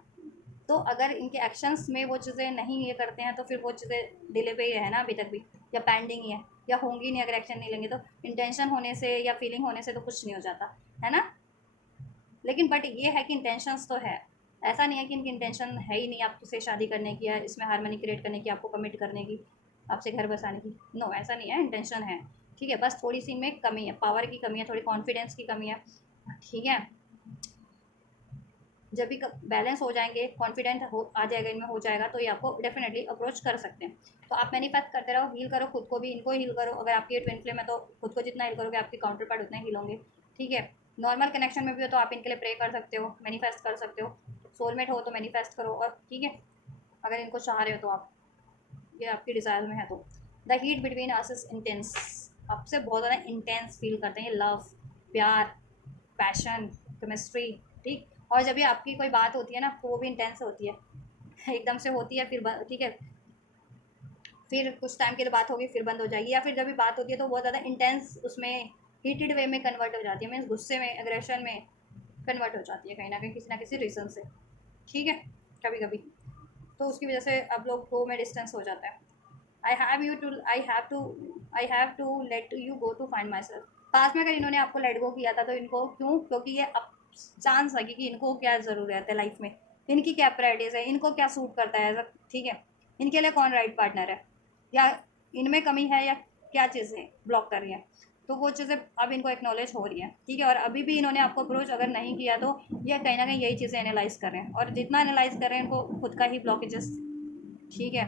तो अगर इनके एक्शंस में वो चीज़ें नहीं ये करते हैं, तो फिर वो चीज़ें डिले पे ही है ना अभी तक भी, या पेंडिंग ही है, या होंगी नहीं अगर एक्शन नहीं लेंगे तो। इंटेंशन होने से या फीलिंग होने से तो कुछ नहीं हो जाता, है ना। लेकिन बट ये है कि इंटेंशंस तो है, ऐसा नहीं है कि इनकी इंटेंशन है ही नहीं आपसे शादी करने की, या इसमें हारमोनी क्रिएट करने की, आपको कमिट करने की, आपसे घर बसाने की, नो ऐसा नहीं है, इंटेंशन है, ठीक है, बस थोड़ी सी में कमी है, पावर की कमी है, थोड़ी कॉन्फिडेंस की कमी है, ठीक है। जब भी बैलेंस हो जाएंगे, कॉन्फिडेंट हो आ जाएगा, इनमें हो जाएगा, तो ये आपको डेफिनेटली अप्रोच कर सकते हैं। तो आप मैनिफेस्ट करते रहो, हील करो खुद को भी, इनको हील करो, अगर आपकी ट्विन फ्लेम है तो खुद को जितना हील करोगे आपके काउंटर पार्ट उतना हील होंगे, ठीक है। नॉर्मल कनेक्शन में भी हो तो आप इनके लिए प्रे कर सकते हो, मैनिफेस्ट कर सकते हो, सोलमेट हो तो मैनिफेस्ट करो, और ठीक है, अगर इनको चाह रहे हो तो आप, ये आपकी डिज़ायर में है तो। The heat between us is intense, आपसे बहुत ज़्यादा इंटेंस फील करते हैं ये, लव, प्यार, पैशन, केमिस्ट्री, ठीक। और जब भी आपकी कोई बात होती है ना, तो वो भी इंटेंस होती है, एकदम से होती है, फिर ठीक है, फिर कुछ टाइम के लिए बात होगी, फिर बंद हो जाएगी, या फिर जब भी बात होती है तो बहुत ज़्यादा इंटेंस, उसमें हीटेड वे में कन्वर्ट हो जाती है, मीन्स गुस्से में, एग्रेशन में कन्वर्ट हो जाती है, कहीं ना किसी रीज़न से, ठीक है, कभी कभी। तो उसकी वजह से अब लोग गो में डिस्टेंस हो जाता है। I have to let you go to find myself. पास में अगर इन्होंने आपको लेट गो किया था तो इनको क्यों, क्योंकि ये अब चांस लगी कि इनको क्या ज़रूरत है लाइफ में, इनकी क्या प्रायोरिटीज़ है, इनको क्या सूट करता है, ठीक है, इनके लिए कौन राइट पार्टनर है, या इनमें कमी है, या क्या चीज़ें ब्लॉक कर रही है। तो वो चीज़ें अब इनको एक्नॉलेज हो रही है, ठीक है। और अभी भी इन्होंने आपको अप्रोच अगर नहीं किया तो ये कहीं ना कहीं यही चीज़ें एनालाइज कर रहे हैं, और जितना एनालाइज कर रहे हैं इनको खुद का ही ब्लॉकेजेस, ठीक है,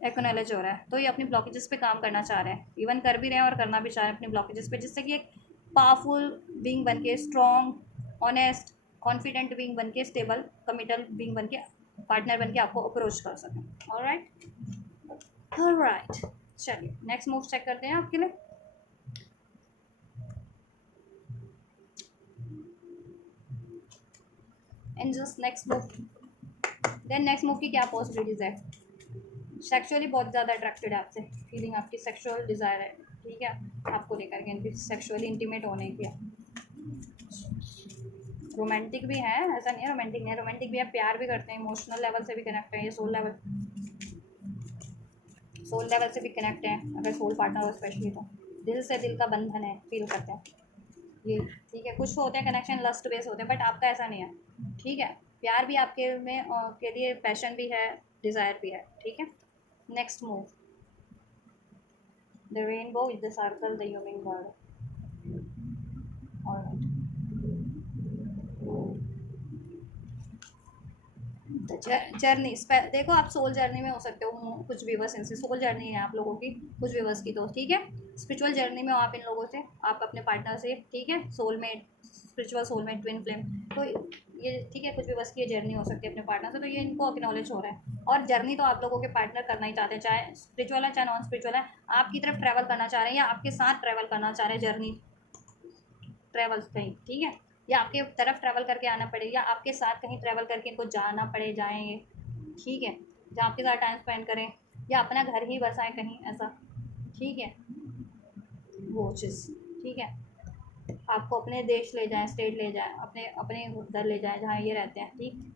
एक्नॉलेज हो रहा है। तो ये अपनी ब्लॉकेजेस पे काम करना चाह रहे हैं, इवन कर भी रहे हैं और करना भी चाह रहे हैं अपनी ब्लॉकेजेस पे, जिससे कि एक पावरफुल बीइंग बन के, स्ट्रॉन्ग, ऑनेस्ट, कॉन्फिडेंट बीइंग बन के, स्टेबल कमिटल बीइंग बन के, पार्टनर बन के आपको अप्रोच कर सकें। ऑलराइट, चलिए नेक्स्ट मूव चेक करते हैं आपके लिए। And just next move, then next move की क्या पॉसिबिलिटीज़ है। सेक्सुअली बहुत ज़्यादा अट्रैक्टेड है आपसे, फीलिंग आपकी सेक्सुअल डिज़ायर है, ठीक है, आपको लेकर के इनकी सेक्सुअली इंटीमेट होने की। रोमांटिक भी है, ऐसा नहीं है रोमांटिक नहीं है, रोमांटिक भी है, प्यार भी करते हैं, इमोशनल लेवल से भी कनेक्ट है, ये सोल लेवल से भी कनेक्ट है, अगर सोल पार्टनर हो स्पेशली तो दिल से दिल का बंधन है, फील करते हैं ये, ठीक है। कुछ होते हैं कनेक्शन लस्ट बेस होते हैं, बट आपका ऐसा नहीं है, ठीक है। प्यार भी आपके में के लिए, पैशन भी है, डिज़ायर भी है, ठीक है। Next move, the rainbow with the circle, the humming bird. Alright, journey, देखो आप सोल जर्नी में हो सकते हो, कुछ भी बस इनसे सोल जर्नी है आप लोगों की, कुछ भी बस की तो, ठीक है। स्पिरिचुअल जर्नी में हो आप इन लोगों से, आप अपने पार्टनर से, ठीक है, soulmate, spiritual soulmate, twin flame, तो ये ठीक है, कुछ भी बस की ये जर्नी हो सकती है अपने पार्टनर से, तो ये इनको एक्नॉलेज हो रहा है। और जर्नी तो आप लोगों के पार्टनर करना ही चाहते हैं, चाहे स्पिरिचुअल है चाहे नॉन स्पिरिचुअल है, आपकी तरफ ट्रैवल करना चाह रहे हैं या आपके साथ ट्रैवल करना चाह रहे हैं, जर्नी ट्रैवल कहीं, ठीक है, या आपके तरफ ट्रैवल करके आना पड़े, या आपके साथ कहीं ट्रैवल करके इनको जाना पड़े, जाएंगे, ठीक है, जहाँ आपके साथ टाइम स्पेंड करें, या अपना घर ही बसाएं कहीं ऐसा, ठीक है, वो चीज़, ठीक है। आपको अपने देश ले जाएं, स्टेट ले जाएं, अपने अपने उधर ले जाएं जहाँ ये रहते हैं, ठीक,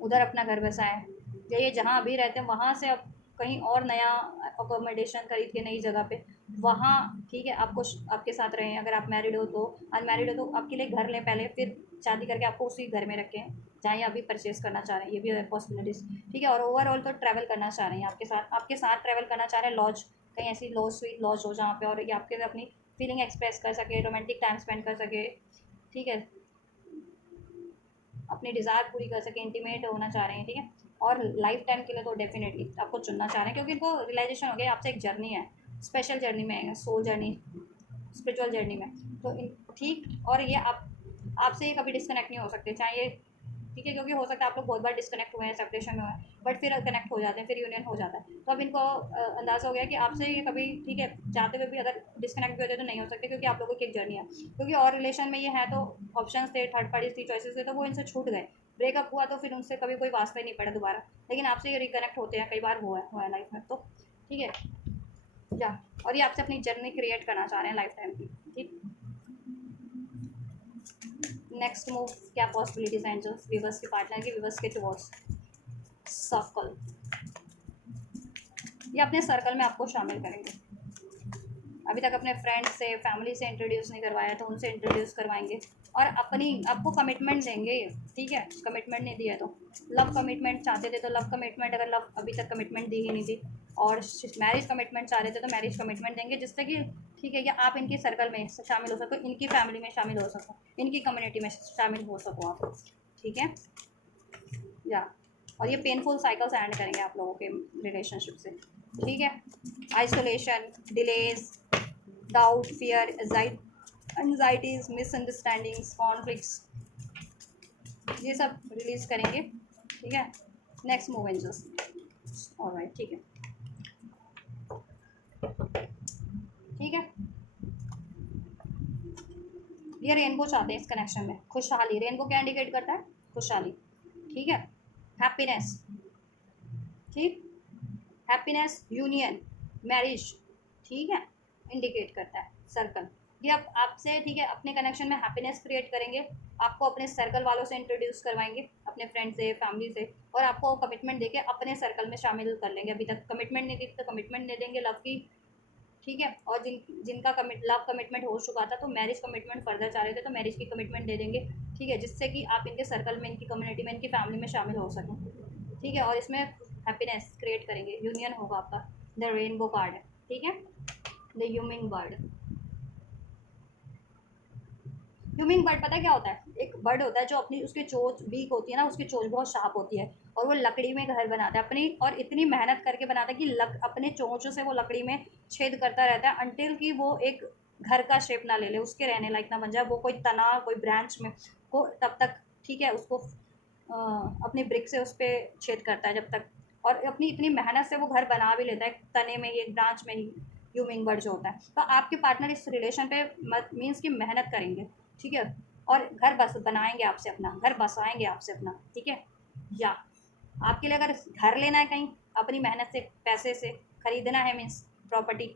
उधर अपना घर बसाएं, या ये जहाँ अभी रहते हैं वहाँ से अब कहीं और नया अकोमोडेशन खरीद के नई जगह पे वहाँ, ठीक है, आपको आपके साथ रहें, अगर आप मैरिड हो तो, अनमैरिड हो तो आपके लिए घर लें पहले, फिर शादी करके आपको उसी घर में रखें जहाँ ये अभी परचेज़ करना चाह रहे हैं, ये भी पॉसिबिलिटीज़, ठीक है। और ओवरऑल तो ट्रैवल करना चाह रहे हैं आपके साथ ट्रैवल करना चाह रहे हैं, लॉज, कहीं ऐसी लॉज, स्वीट लॉज हो जहाँ पे, और ये आपके अपनी फीलिंग एक्सप्रेस कर सके, रोमांटिक टाइम स्पेंड कर सके, ठीक है, अपनी डिज़ायर पूरी कर सके, इंटीमेट होना चाह रहे हैं, ठीक है। और लाइफ टाइम के लिए तो डेफिनेटली आपको चुनना चाह रहे हैं, क्योंकि इनको रियलाइजेशन हो गया आपसे एक जर्नी है, स्पेशल जर्नी में, सोल जर्नी, स्पिरिचुअल जर्नी में, तो ठीक। और ये आपसे ये कभी डिस्कनेक्ट नहीं हो सकते, चाहे ये, ठीक है, क्योंकि हो सकता है आप लोग बहुत बार डिस्कनेक्ट हुए हैं, सेपरेशन में हुए हैं, बट फिर कनेक्ट हो जाते हैं, फिर यूनियन हो जाता है, तो अब इनको अंदाज़ा हो गया कि आपसे ये कभी, ठीक है, चाहते हुए भी अगर डिस्कनेक्ट भी होते तो नहीं हो सकते, क्योंकि आप लोगों की एक जर्नी है, क्योंकि और रिलेशन में ये है तो ऑप्शन थे, थर्ड पार्टी थी, चॉइसेस थे, तो वो इनसे छूट गए, ब्रेकअप हुआ तो फिर उनसे कभी कोई वास्ता ही नहीं पड़ा दोबारा, लेकिन आपसे ये रिकनेक्ट होते हैं, कई बार हुआ है लाइफ में, तो ठीक है, या, और ये आपसे अपनी जर्नी क्रिएट करना चाह रहे हैं लाइफ टाइम की, ठीक। नेक्स्ट मूव क्या पॉसिबिलिटीज हैं जो विवर्स के पार्टनर की, विवर्स के टुवर्ड्स सर्कल, ये अपने सर्कल में आपको शामिल करेंगे, अभी तक अपने फ्रेंड्स से, फैमिली से इंट्रोड्यूस नहीं करवाया तो उनसे इंट्रोड्यूस करवाएंगे, और अपनी आपको कमिटमेंट देंगे, ठीक है, कमिटमेंट नहीं दिया तो लव कमिटमेंट चाहते थे तो लव कमिटमेंट, अगर लव अभी तक कमिटमेंट दी ही नहीं थी, और मैरिज कमिटमेंट चाह रहे थे तो मैरिज कमिटमेंट देंगे, जिससे कि, ठीक है, या आप इनके सर्कल में शामिल हो सको, इनकी फैमिली में शामिल हो सको, इनकी कम्युनिटी में शामिल हो सको आप, ठीक है, या, और ये पेनफुल साइकिल्स एंड करेंगे आप लोगों के रिलेशनशिप से, ठीक है। Isolation, delays, doubt, fear, anxieties, misunderstandings, conflicts, ये सब रिलीज करेंगे, ठीक है। नेक्स्ट मूव एंजल्स, ऑलराइट, ठीक है, ठीक है। ये रेनबो चाहते हैं इस कनेक्शन में, खुशहाली, रेनबो क्या इंडिकेट करता है, खुशहाली, ठीक है, हैप्पीनेस, ठीक, हैप्पीनेस, यूनियन, मैरिज, ठीक है, इंडिकेट करता है सर्कल, ये आप आपसे, ठीक है, अपने कनेक्शन में हैप्पीनेस क्रिएट करेंगे, आपको अपने सर्कल वालों से इंट्रोड्यूस करवाएंगे, अपने फ्रेंड से, फैमिली से, और आपको कमिटमेंट देके अपने सर्कल में शामिल कर लेंगे, अभी तक कमिटमेंट नहीं दी तो कमिटमेंट दे देंगे लव की, ठीक है। और जिनका लव कमिटमेंट हो चुका था तो मैरिज कमिटमेंट फर्दर चाह रहे थे तो मैरिज की कमिटमेंट दे देंगे, ठीक है, जिससे कि आप इनके सर्कल में, इनकी कम्युनिटी में, इनकी फैमिली में शामिल हो सकें, ठीक है। और इसमें हैप्पीनेस क्रिएट करेंगे, यूनियन होगा आपका, द रेनबो कार्ड है, ठीक है, the humming bird, humming bird पता है क्या होता है? एक बर्ड होता है जो अपनी उसकी चोंच बीक होती है ना, उसकी चोंच बहुत शार्प होती है और वो लकड़ी में घर बनाता है अपनी, और इतनी मेहनत करके बनाता है कि अपने चोंचों से वो लकड़ी में छेद करता रहता है अनटिल कि वो एक घर का शेप ना ले ले, उसके रहने लायक ना बन जाए, वो कोई तना कोई ब्रांच में को तब तक, ठीक है, उसको अपनी ब्रिक से उस पर छेद करता है जब तक, और अपनी इतनी मेहनत से वो घर बना भी लेता है तने में ही, एक ब्रांच में ही, ह्यूमिंग बर्ड जो होता है। तो आपके पार्टनर इस रिलेशन पे मीन्स की मेहनत करेंगे, ठीक है, और घर बस बनाएंगे आपसे अपना, घर बसाएंगे आपसे अपना, ठीक है। या आपके लिए अगर घर लेना है कहीं अपनी मेहनत से, पैसे से खरीदना है मीन्स प्रॉपर्टी,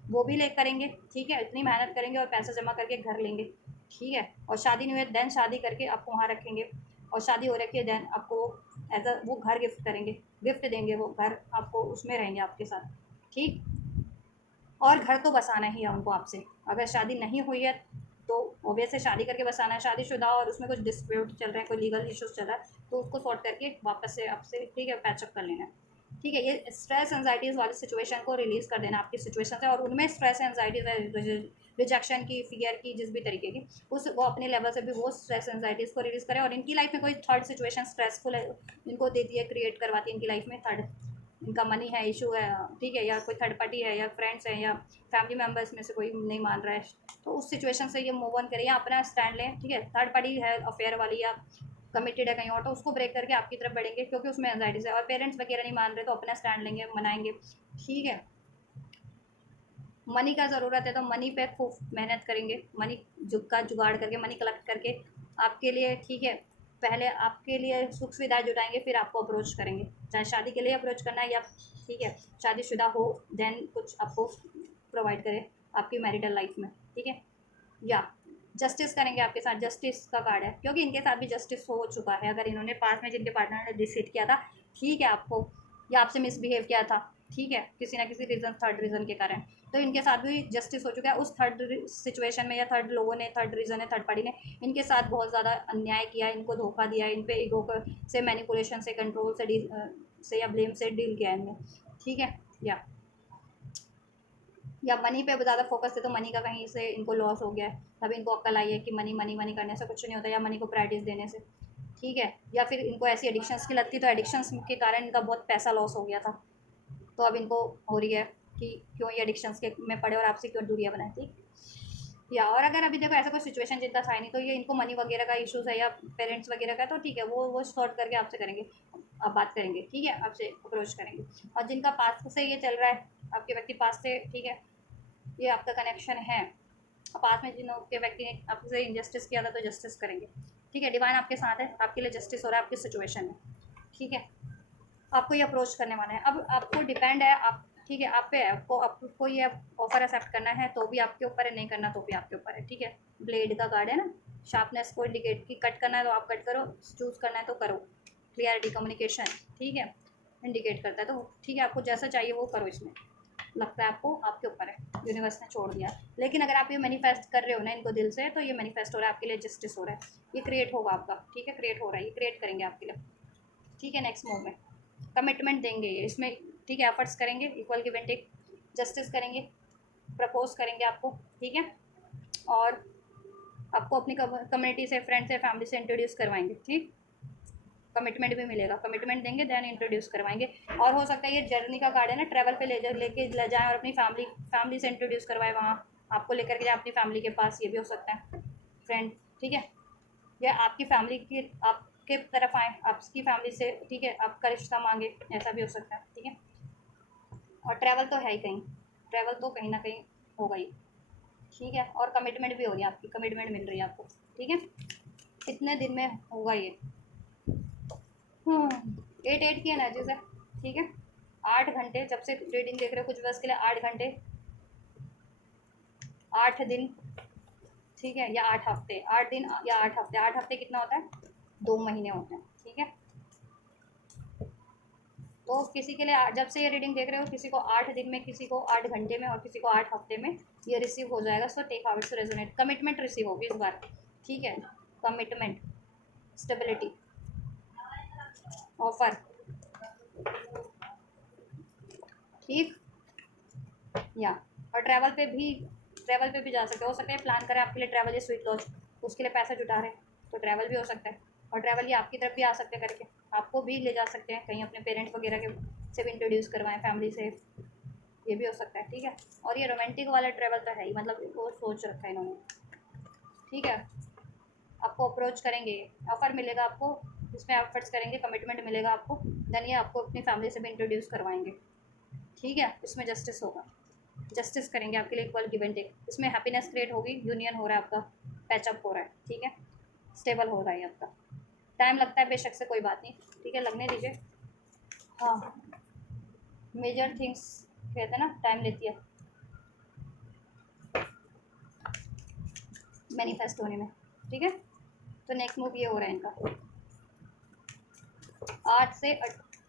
वो भी ले करेंगे, ठीक है, इतनी मेहनत करेंगे और पैसा जमा करके घर लेंगे, ठीक है, और शादी नहीं हुई देन शादी करके आपको वहाँ रखेंगे, और शादी हो रखी है देन आपको एज अ वो घर गिफ्ट करेंगे, गिफ्ट देंगे, वो घर आपको उसमें रहेंगे आपके साथ, ठीक। और घर तो बसाना ही है उनको आपसे, अगर शादी नहीं हुई है तो ऑब्वियसली शादी करके बसाना है, शादीशुदा और उसमें कुछ डिस्प्यूट चल रहे हैं, कोई लीगल इश्यूज चल रहा है तो उसको सॉर्ट करके वापस से आपसे, ठीक है, पैचअप कर लेना है, ठीक है। ये स्ट्रेस एंजाइटीज़ वाली सिचुएशन को रिलीज़ कर देना आपकी सिचुएशन से, और उनमें स्ट्रेस एंजाइटीज रिजेक्शन की, फियर की, जिस भी तरीके की, उस वो अपने लेवल से भी वो स्ट्रेस एंजाइटीज़ को रिलीज़ करें, और इनकी लाइफ में कोई थर्ड सिचुएशन स्ट्रेसफुल है इनको देती है, क्रिएट करवाती है इनकी लाइफ में थर्ड, इनका मनी है इशू है, ठीक है, या कोई थर्ड पार्टी है, या फ्रेंड्स हैं, या फैमिली मेम्बर्स में से कोई नहीं मान रहा है, तो उस सिचुएशन से ये मूव ऑन करें या अपना स्टैंड लें, ठीक है। थर्ड पार्टी है अफेयर वाली या कमिटेड है कहीं और, तो उसको ब्रेक करके आपकी तरफ बढ़ेंगे क्योंकि उसमें एंजाइटीज है, और पेरेंट्स वगैरह नहीं मान रहे तो अपना स्टैंड लेंगे, मनाएंगे, ठीक है। मनी का ज़रूरत है तो मनी पे खूब मेहनत करेंगे, मनी का जुगाड़ करके, मनी कलेक्ट करके आपके लिए, ठीक है, पहले आपके लिए सुख सुविधाएं जुटाएंगे, फिर आपको अप्रोच करेंगे, चाहे शादी के लिए अप्रोच करना है या, ठीक है, शादीशुदा हो देन कुछ आपको प्रोवाइड करे आपकी मैरिटल लाइफ में, ठीक है। या जस्टिस करेंगे आपके साथ, जस्टिस का कार्ड है क्योंकि इनके साथ भी जस्टिस हो चुका है, अगर इन्होंने पास में जिनके पार्टनर ने डिसीट किया था, ठीक है, आपको या आपसे मिसबिहेव किया था, ठीक है, किसी ना किसी रीज़न, थर्ड रीज़न के कारण, तो इनके साथ भी जस्टिस हो चुका है उस थर्ड सिचुएशन में, या थर्ड लोगों ने, थर्ड रीज़न है, थर्ड पार्टी ने इनके साथ बहुत ज़्यादा अन्याय किया, इनको धोखा दिया, इन पे ईगो से, मैनिपुलेशन से, कंट्रोल से डील से या ब्लेम से डील किया इनने, ठीक है। या मनी पे ज़्यादा फोकस थे तो मनी का कहीं से इनको लॉस हो गया है, तभी इनको अक्ल आई है कि मनी मनी मनी करने से कुछ नहीं होता, या मनी को प्रायोरिटीज़ देने से, ठीक है। या फिर इनको ऐसी एडिक्शंस की लत थी तो एडिक्शंस के कारण इनका बहुत पैसा लॉस हो गया था, तो अब इनको हो रही है कि क्यों ये एडिक्शंस के में पड़े और आपसे क्यों दूरियाँ बनाए, ठीक। या और अगर अभी देखो ऐसा कोई सिचुएशन जितना था नहीं तो ये इनको मनी वगैरह का इशूज़ है या पेरेंट्स वगैरह का, तो ठीक है, वो सॉर्ट करके आपसे करेंगे, आप बात करेंगे, ठीक है, आपसे अप्रोच करेंगे। और जिनका पास्ट से ये चल रहा है, आपके व्यक्ति पास्ट से, ठीक है, ये आपका कनेक्शन है, पास में जिन के व्यक्ति ने आपसे इनजस्टिस किया था तो जस्टिस करेंगे, ठीक है। डिवाइन आपके साथ है, आपके लिए जस्टिस हो रहा है आपकी सिचुएशन में, ठीक है। आपको ये अप्रोच करने वाला है, अब आपको डिपेंड है, आप, ठीक है, आप पे है, आपको ये ऑफर एक्सेप्ट करना है तो भी आपके ऊपर है, नहीं करना तो भी आपके ऊपर है, ठीक है। ब्लेड का कार्ड है ना, शार्पनेस को इंडिकेट की, कट करना है तो आप कट करो, चूज़ करना है तो करो, क्लियरिटी, कम्युनिकेशन, ठीक है, इंडिकेट करता है, तो ठीक है, आपको जैसा चाहिए वो करो, इसमें लगता है आपको, आपके ऊपर है, यूनिवर्स ने छोड़ दिया। लेकिन अगर आप ये मैनिफेस्ट कर रहे हो ना इनको दिल से, तो ये मैनिफेस्ट हो रहा है आपके लिए, जस्टिस हो रहा है, ये क्रिएट होगा आपका, ठीक है, क्रिएट हो रहा है, ये क्रिएट करेंगे आपके लिए, ठीक है। नेक्स्ट मूव में कमिटमेंट देंगे ये इसमें, ठीक है, एफर्ट्स करेंगे, equal give and take, justice करेंगे, प्रपोज करेंगे आपको, ठीक है, और आपको अपनी कम्युनिटी से, फ्रेंड से, फैमिली से इंट्रोड्यूस करवाएंगे, ठीक, कमिटमेंट भी मिलेगा, कमिटमेंट देंगे देन इंट्रोड्यूस करवाएंगे। और हो सकता है ये जर्नी का कार्ड है ना, ट्रैवल पे ले जाएं और अपनी फैमिली से इंट्रोड्यूस करवाए, वहाँ आपको लेकर के जाए अपनी फैमिली के पास, ये भी हो सकता है फ्रेंड, ठीक है। या आपकी फैमिली की आपके तरफ आए, आपकी फैमिली से, ठीक है, आपका रिश्ता मांगे, ऐसा भी हो सकता है, ठीक है। और ट्रैवल तो है ही कहीं, ट्रैवल तो कहीं ना कहीं होगा ही, ठीक है। और कमिटमेंट भी हो रही है, आपकी कमिटमेंट मिल रही है आपको, ठीक है, कितने दिन में होगा ये। 8 की एनर्जीज है, ठीक है। 8 घंटे जब से रीडिंग देख रहे हो, कुछ बस के लिए 8 घंटे, 8 दिन, ठीक है, या 8 हफ्ते, 8 दिन या 8 हफ्ते, 8 हफ्ते कितना होता है, 2 महीने होते हैं, ठीक है। तो किसी के लिए जब से ये रीडिंग देख रहे हो, किसी को 8 दिन में, किसी को 8 घंटे में, और किसी को 8 हफ्ते में ये रिसीव हो जाएगा। So take how it's resonate, commitment receive होगी इस बार, ठीक है, कमिटमेंट, स्टेबिलिटी, ऑफर, ठीक। या और ट्रैवल पे भी जा सकते हो सकता है प्लान करें आपके लिए ट्रैवल या स्वीट लॉज, उसके लिए पैसा जुटा रहे हैं, तो ट्रैवल भी हो सकता है। और ट्रैवल ये आपकी तरफ भी आ सकते हैं करके, आपको भी ले जा सकते हैं कहीं, अपने पेरेंट्स वगैरह के से भी इंट्रोड्यूस करवाएं फैमिली से, ये भी हो सकता है। ठीक है, और ये रोमांटिक वाला ट्रैवल तो है ही, मतलब वो सोच रखा है इन्होंने। ठीक है, आपको अप्रोच करेंगे, ऑफ़र मिलेगा आपको, इसमें एफर्ट्स करेंगे, कमिटमेंट मिलेगा आपको, देन ये आपको अपनी फैमिली से भी इंट्रोड्यूस करवाएंगे। ठीक है, इसमें जस्टिस होगा, जस्टिस करेंगे आपके लिए, इक्वल गिव एंड टेक, इसमें हैप्पीनेस क्रिएट होगी, यूनियन हो रहा है आपका, पैचअप हो रहा है। ठीक है, स्टेबल हो रहा है आपका। टाइम लगता है बेशक से, कोई बात नहीं, ठीक है, लगने दीजिए। हाँ, मेजर थिंग्स कहते हैं ना, टाइम लेती है मैनिफेस्ट होने में। ठीक है, तो नेक्स्ट मूव ये हो रहा है इनका,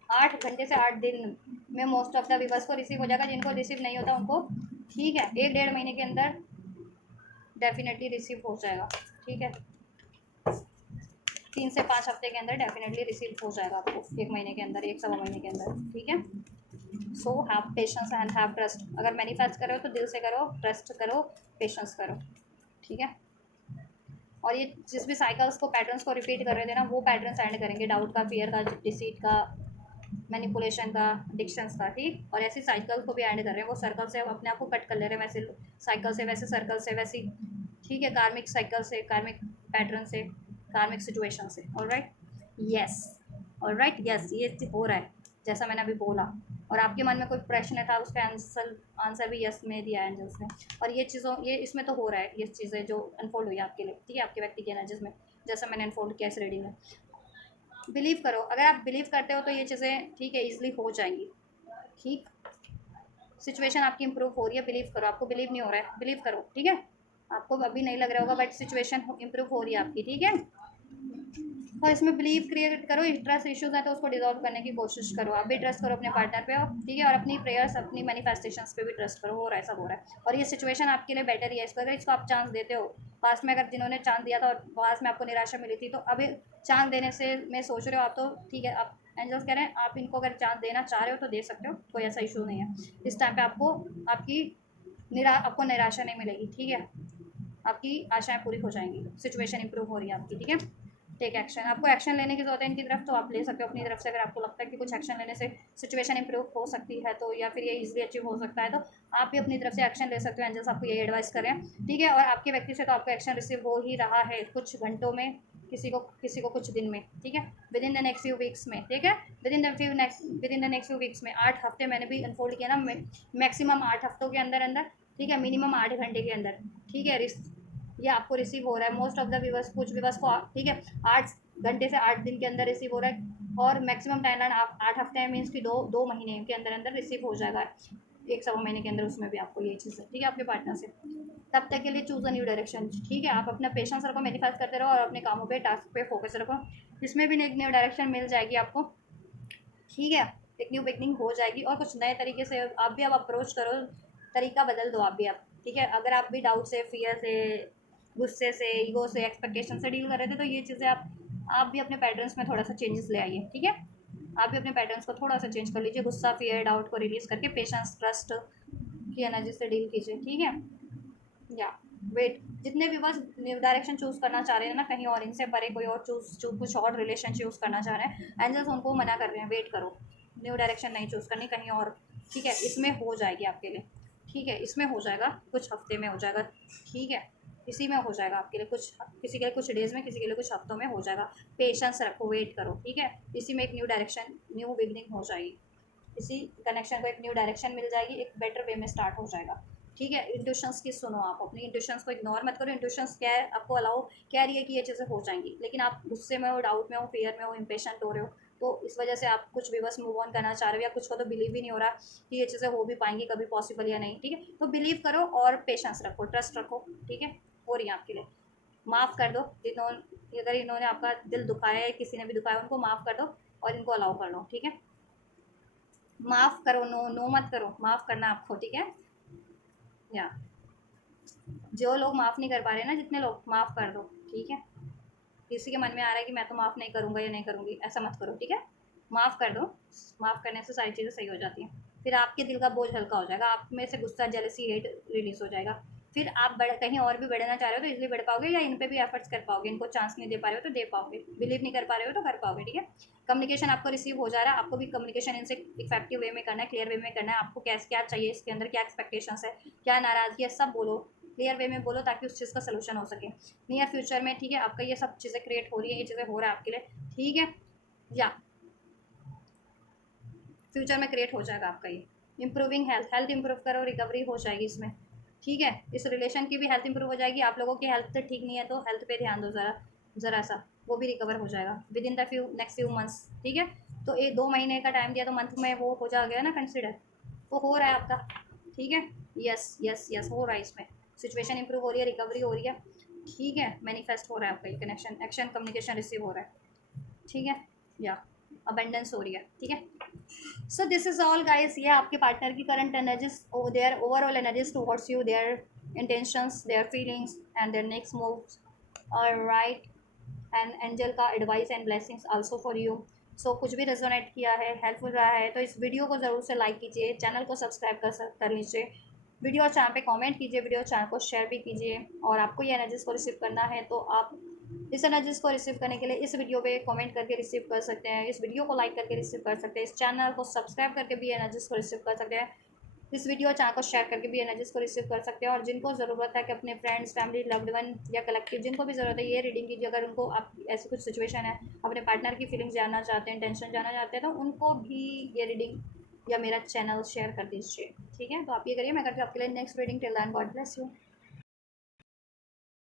8 घंटे से 8 दिन में मोस्ट ऑफ द व्यूवर्स को रिसीव हो जाएगा। जिनको रिसीव नहीं होता उनको, ठीक है, 1-1.5 महीने के अंदर डेफिनेटली रिसीव हो जाएगा। ठीक है, 3 से 5 हफ्ते के अंदर डेफिनेटली रिसीव हो जाएगा आपको, 1 महीने के अंदर, 1-1.25 महीने के अंदर। ठीक है, so have patience and have trust. अगर मैनिफेस्ट करो तो दिल से करो, ट्रस्ट करो, पेशेंस करो। ठीक है, और ये जिस भी साइकिल्स को, पैटर्न्स को रिपीट कर रहे थे ना, वो पैटर्न्स एंड करेंगे, डाउट का, फियर का, डिसीट का, मैनिपुलेशन का, डिक्शंस का। ठीक, और ऐसी साइकिल को भी एंड कर रहे हैं, वो सर्कल से अपने आप को कट कर ले रहे हैं, वैसे साइकिल से, वैसे सर्कल से, वैसी। ठीक है, कार्मिक साइकिल से, कार्मिक पैटर्न से, कार्मिक सिचुएशन से। ऑलराइट, यस, ऑलराइट, यस, ये हो रहा है जैसा मैंने अभी बोला। और आपके मन में कोई प्रश्न था, उसका आंसर भी यस में दिया एंजल्स ने। और ये चीज़ों, ये इसमें तो हो रहा है, ये चीज़ें जो अनफोल्ड हुई आपके लिए। ठीक है, आपके व्यक्ति के एनर्जीज में, जैसा मैंने अनफोल्ड किया इस रीडिंग में। बिलीव करो, अगर आप बिलीव करते हो तो ये चीज़ें, ठीक है, ईजिली हो जाएंगी। ठीक, सिचुएशन आपकी इंप्रूव हो रही है, बिलीव करो। आपको बिलीव नहीं हो रहा है, बिलीव करो। ठीक है, आपको अभी नहीं लग रहा होगा, बट सिचुएशन इंप्रूव हो रही है आपकी। ठीक है, और इसमें बिलीव क्रिएट करो। ट्रस्ट इश्यूज है तो उसको डिजॉल्व करने की कोशिश करो। आप भी ट्रस्ट करो अपने पार्टनर पे, ठीक है, और अपनी प्रेयर्स, अपनी मैनिफेस्टेशंस पे भी ट्रस्ट करो। हो रहा है, सब हो रहा है, और ये सिचुएशन आपके लिए बेटर ही है। इसको, अगर इसको आप चांस देते हो, पास्ट में अगर जिन्होंने चांस दिया था और पास्ट में आपको निराशा मिली थी, तो अभी चांस देने से मैं सोच रहे हो आप, तो ठीक है, आप एंजल्स कह रहे हैं आप इनको अगर चांस देना चाह रहे हो तो दे सकते हो, कोई ऐसा इशू नहीं है। इस टाइम पे आपको आपको निराशा नहीं मिलेगी। ठीक है, आपकी आशाएं पूरी हो जाएंगी, सिचुएशन इंप्रूव हो रही है आपकी। ठीक है, टेक एक्शन। आपको एक्शन लेने की जरूरत है इनकी तरफ, तो आप ले सकते हो अपनी तरफ से। अगर आपको लगता है कि कुछ एक्शन लेने से सिचुएशन इंप्रूव हो सकती है, तो या फिर ये इजीली अचीव हो सकता है, तो आप भी अपनी तरफ से एक्शन ले सकते हो। एंजल्स आपको ये एडवाइस करें। ठीक है, और आपके व्यक्ति से तो आपको एक्शन रिसीव हो ही रहा है, कुछ घंटों में, किसी को कुछ दिन में। ठीक है, with in the next few weeks में। ठीक है, with in the next few weeks में, 8 हफ्ते मैंने भी अनफोल्ड किया ना, मैक्सिमम 8 हफ्तों के अंदर अंदर। ठीक है, मिनिमम 8 घंटे के अंदर। ठीक है, ये आपको रिसीव हो रहा है। मोस्ट ऑफ द व्यूवर्स, कुछ व्यूवर्स को, ठीक है, 8 घंटे से 8 दिन के अंदर रिसीव हो रहा है, और मैक्सिमम टाइमलाइन 8 हफ्ते मीन्स कि 2 महीने के अंदर अंदर रिसीव हो जाएगा, 1-1.25 महीने के अंदर। उसमें भी आपको ये चीज़ है, ठीक है, आपके पार्टनर से। तब तक के लिए चूज़ अ न्यू डायरेक्शन। ठीक है, आप अपना पेशेंस रखो, मैनिफेस्ट करते रहो, और अपने कामों पे, टास्क पे फोकस रखो। इसमें भी एक न्यू डायरेक्शन मिल जाएगी आपको। ठीक है, एक न्यू बिगनिंग हो जाएगी, और कुछ नए तरीके से आप भी अब अप्रोच करो, तरीका बदल दो आप भी अब। ठीक है, अगर आप भी डाउट से, फियर से, गुस्से से, ईगो से, एक्सपेक्टेशन से डील कर रहे थे, तो ये चीज़ें आप भी अपने पैटर्न्स में थोड़ा सा चेंजेस ले आइए। ठीक है, आप भी अपने पैटर्न्स को थोड़ा सा चेंज कर लीजिए, गुस्सा, फियर, डाउट को रिलीज करके पेशेंस, ट्रस्ट की एनर्जी से डील कीजिए। ठीक है, या वेट, जितने भी बस न्यू डायरेक्शन चूज़ करना चाह रहे हैं ना, कहीं और इनसे परे कोई और कुछ और रिलेशन चूज़ करना चाह रहे हैं, एंजल्स उनको मना कर रहे हैं, वेट करो, न्यू डायरेक्शन नहीं चूज़ करनी कहीं और। ठीक है, इसमें हो जाएगी आपके लिए। ठीक है, इसमें हो जाएगा, कुछ हफ्ते में हो जाएगा। ठीक है, इसी में हो जाएगा आपके लिए, किसी के लिए कुछ डेज़ में, किसी के लिए कुछ हफ्तों में हो जाएगा। पेशेंस रखो, वेट करो। ठीक है, इसी में एक न्यू डायरेक्शन, न्यू बिगनिंग हो जाएगी। इसी कनेक्शन को एक न्यू डायरेक्शन मिल जाएगी, एक बेटर वे में स्टार्ट हो जाएगा। ठीक है, इंट्यूशंस की सुनो, आप अपनी इंट्यूशंस को इग्नोर मत करो। इंट्यूशंस क्या है, आपको अलाउ कह रही है कि ये चीज़ें हो जाएंगी, लेकिन आप गुस्से में हो, डाउट में हो, फियर में हो, इम्पेशेंट हो रहे हो, तो इस वजह से आप कुछ भी बस मूव ऑन करना चाह रहे हो, या कुछ को तो बिलीव ही नहीं हो रहा कि ये चीज़ें हो भी पाएंगी कभी, पॉसिबल या नहीं। ठीक है, तो बिलीव करो और पेशेंस रखो, ट्रस्ट रखो। ठीक है, हो रही है आपके लिए। माफ़ कर दो अगर इन्होंने आपका दिल दुखाया है, किसी ने भी दुखाया, उनको माफ़ कर दो और इनको अलाउ कर लो। ठीक है, माफ़ करो, नो नो मत करो, माफ़ करना आपको। ठीक है, या जो लोग माफ़ नहीं कर पा रहे हैं ना, जितने लोग, माफ़ कर दो। ठीक है, किसी के मन में आ रहा है कि मैं तो माफ़ नहीं करूँगा या नहीं करूँगी, ऐसा मत करो। ठीक है, माफ़ कर दो। माफ़ करने से सारी चीज़ें सही हो जाती हैं, फिर आपके दिल का बोझ हल्का हो जाएगा, आप में से गुस्सा, जेलसी, हेट रिलीज़ हो जाएगा। फिर आप कहीं और भी बढ़ना चाह रहे हो तो इसलिए बढ़ पाओगे, या इन पे भी एफर्ट्स कर पाओगे, इनको चांस नहीं दे पा रहे हो तो दे पाओगे, बिलीव नहीं कर पा रहे हो तो कर पाओगे, ठीक है। कम्युनिकेशन आपको रिसीव हो जा रहा है, आपको भी कम्युनिकेशन इनसे इफेक्टिव वे में करना है, क्लियर वे में करना है, आपको क्या क्या चाहिए इसके अंदर, क्या एक्सपेक्टेशंस है, क्या नाराज़गी है, सब बोलो, क्लियर वे में बोलो, ताकि उस चीज़ का सोल्यूशन हो सके नियर फ्यूचर में, ठीक है। आपका ये सब चीज़ें क्रिएट हो रही है, ये चीज़ें हो रहा है आपके लिए, ठीक है, या फ्यूचर में क्रिएट हो जाएगा आपका ये। इंप्रूविंग हेल्थ, हेल्थ इंप्रूव करो, रिकवरी हो जाएगी इसमें, ठीक है। इस रिलेशन की भी हेल्थ इंप्रूव हो जाएगी, आप लोगों की हेल्थ ठीक नहीं है तो हेल्थ पे ध्यान दो ज़रा, ज़रा सा, वो भी रिकवर हो जाएगा with in the next few months, ठीक है। तो 1-2 महीने का टाइम दिया तो मंथ में वो हो जा गया ना कंसिडर, तो हो रहा है आपका, ठीक है। यस यस यस, हो रहा है इसमें, सिचुएशन इंप्रूव हो रही है, रिकवरी हो रही है, ठीक है, मैनिफेस्ट हो रहा है आपका ये कनेक्शन, एक्शन कम्युनिकेशन रिसीव हो रहा है, ठीक है, या अबेंडेंस हो रही है, ठीक है। So this is all guys, ये आपके पार्टनर की current energies, their overall energies towards you, their intentions, their feelings and their next moves, alright, and angel का advice and blessings also for you. So कुछ भी resonate किया है, helpful रहा है तो इस वीडियो को ज़रूर से लाइक कीजिए, चैनल को सब्सक्राइब कर लीजिए, वीडियो चैनल पे कमेंट कीजिए, वीडियो चैनल को शेयर भी कीजिए, और आपको ये एनर्जीज को रिसीव करना है तो आप इस एनर्जीज को रिसीव करने के लिए इस वीडियो पे कमेंट करके रिसीव कर सकते हैं, इस वीडियो को लाइक करके रिसीव कर सकते हैं, इस चैनल को सब्सक्राइब करके भी एनर्जीज को रिसीव कर सकते हैं, इस वीडियो चैनल को शेयर करके भी एनर्जीज को रिसीव कर सकते हैं। और जिनको ज़रूरत है कि अपने फ्रेंड्स, फैमिली, लव्ड वन या कलेक्टिव, जिनको भी ज़रूरत है ये रीडिंग की, अगर उनको आप ऐसी कुछ सिचुएशन है, अपने पार्टनर की फीलिंग्स जानना चाहते हैं, टेंशन जानना चाहते हैं, तो उनको भी ये रीडिंग या मेरा चैनल शेयर कर दीजिए, ठीक है। तो आप ये करिए, मैं करती हूँ आपके लिए next reading. Till then God bless you.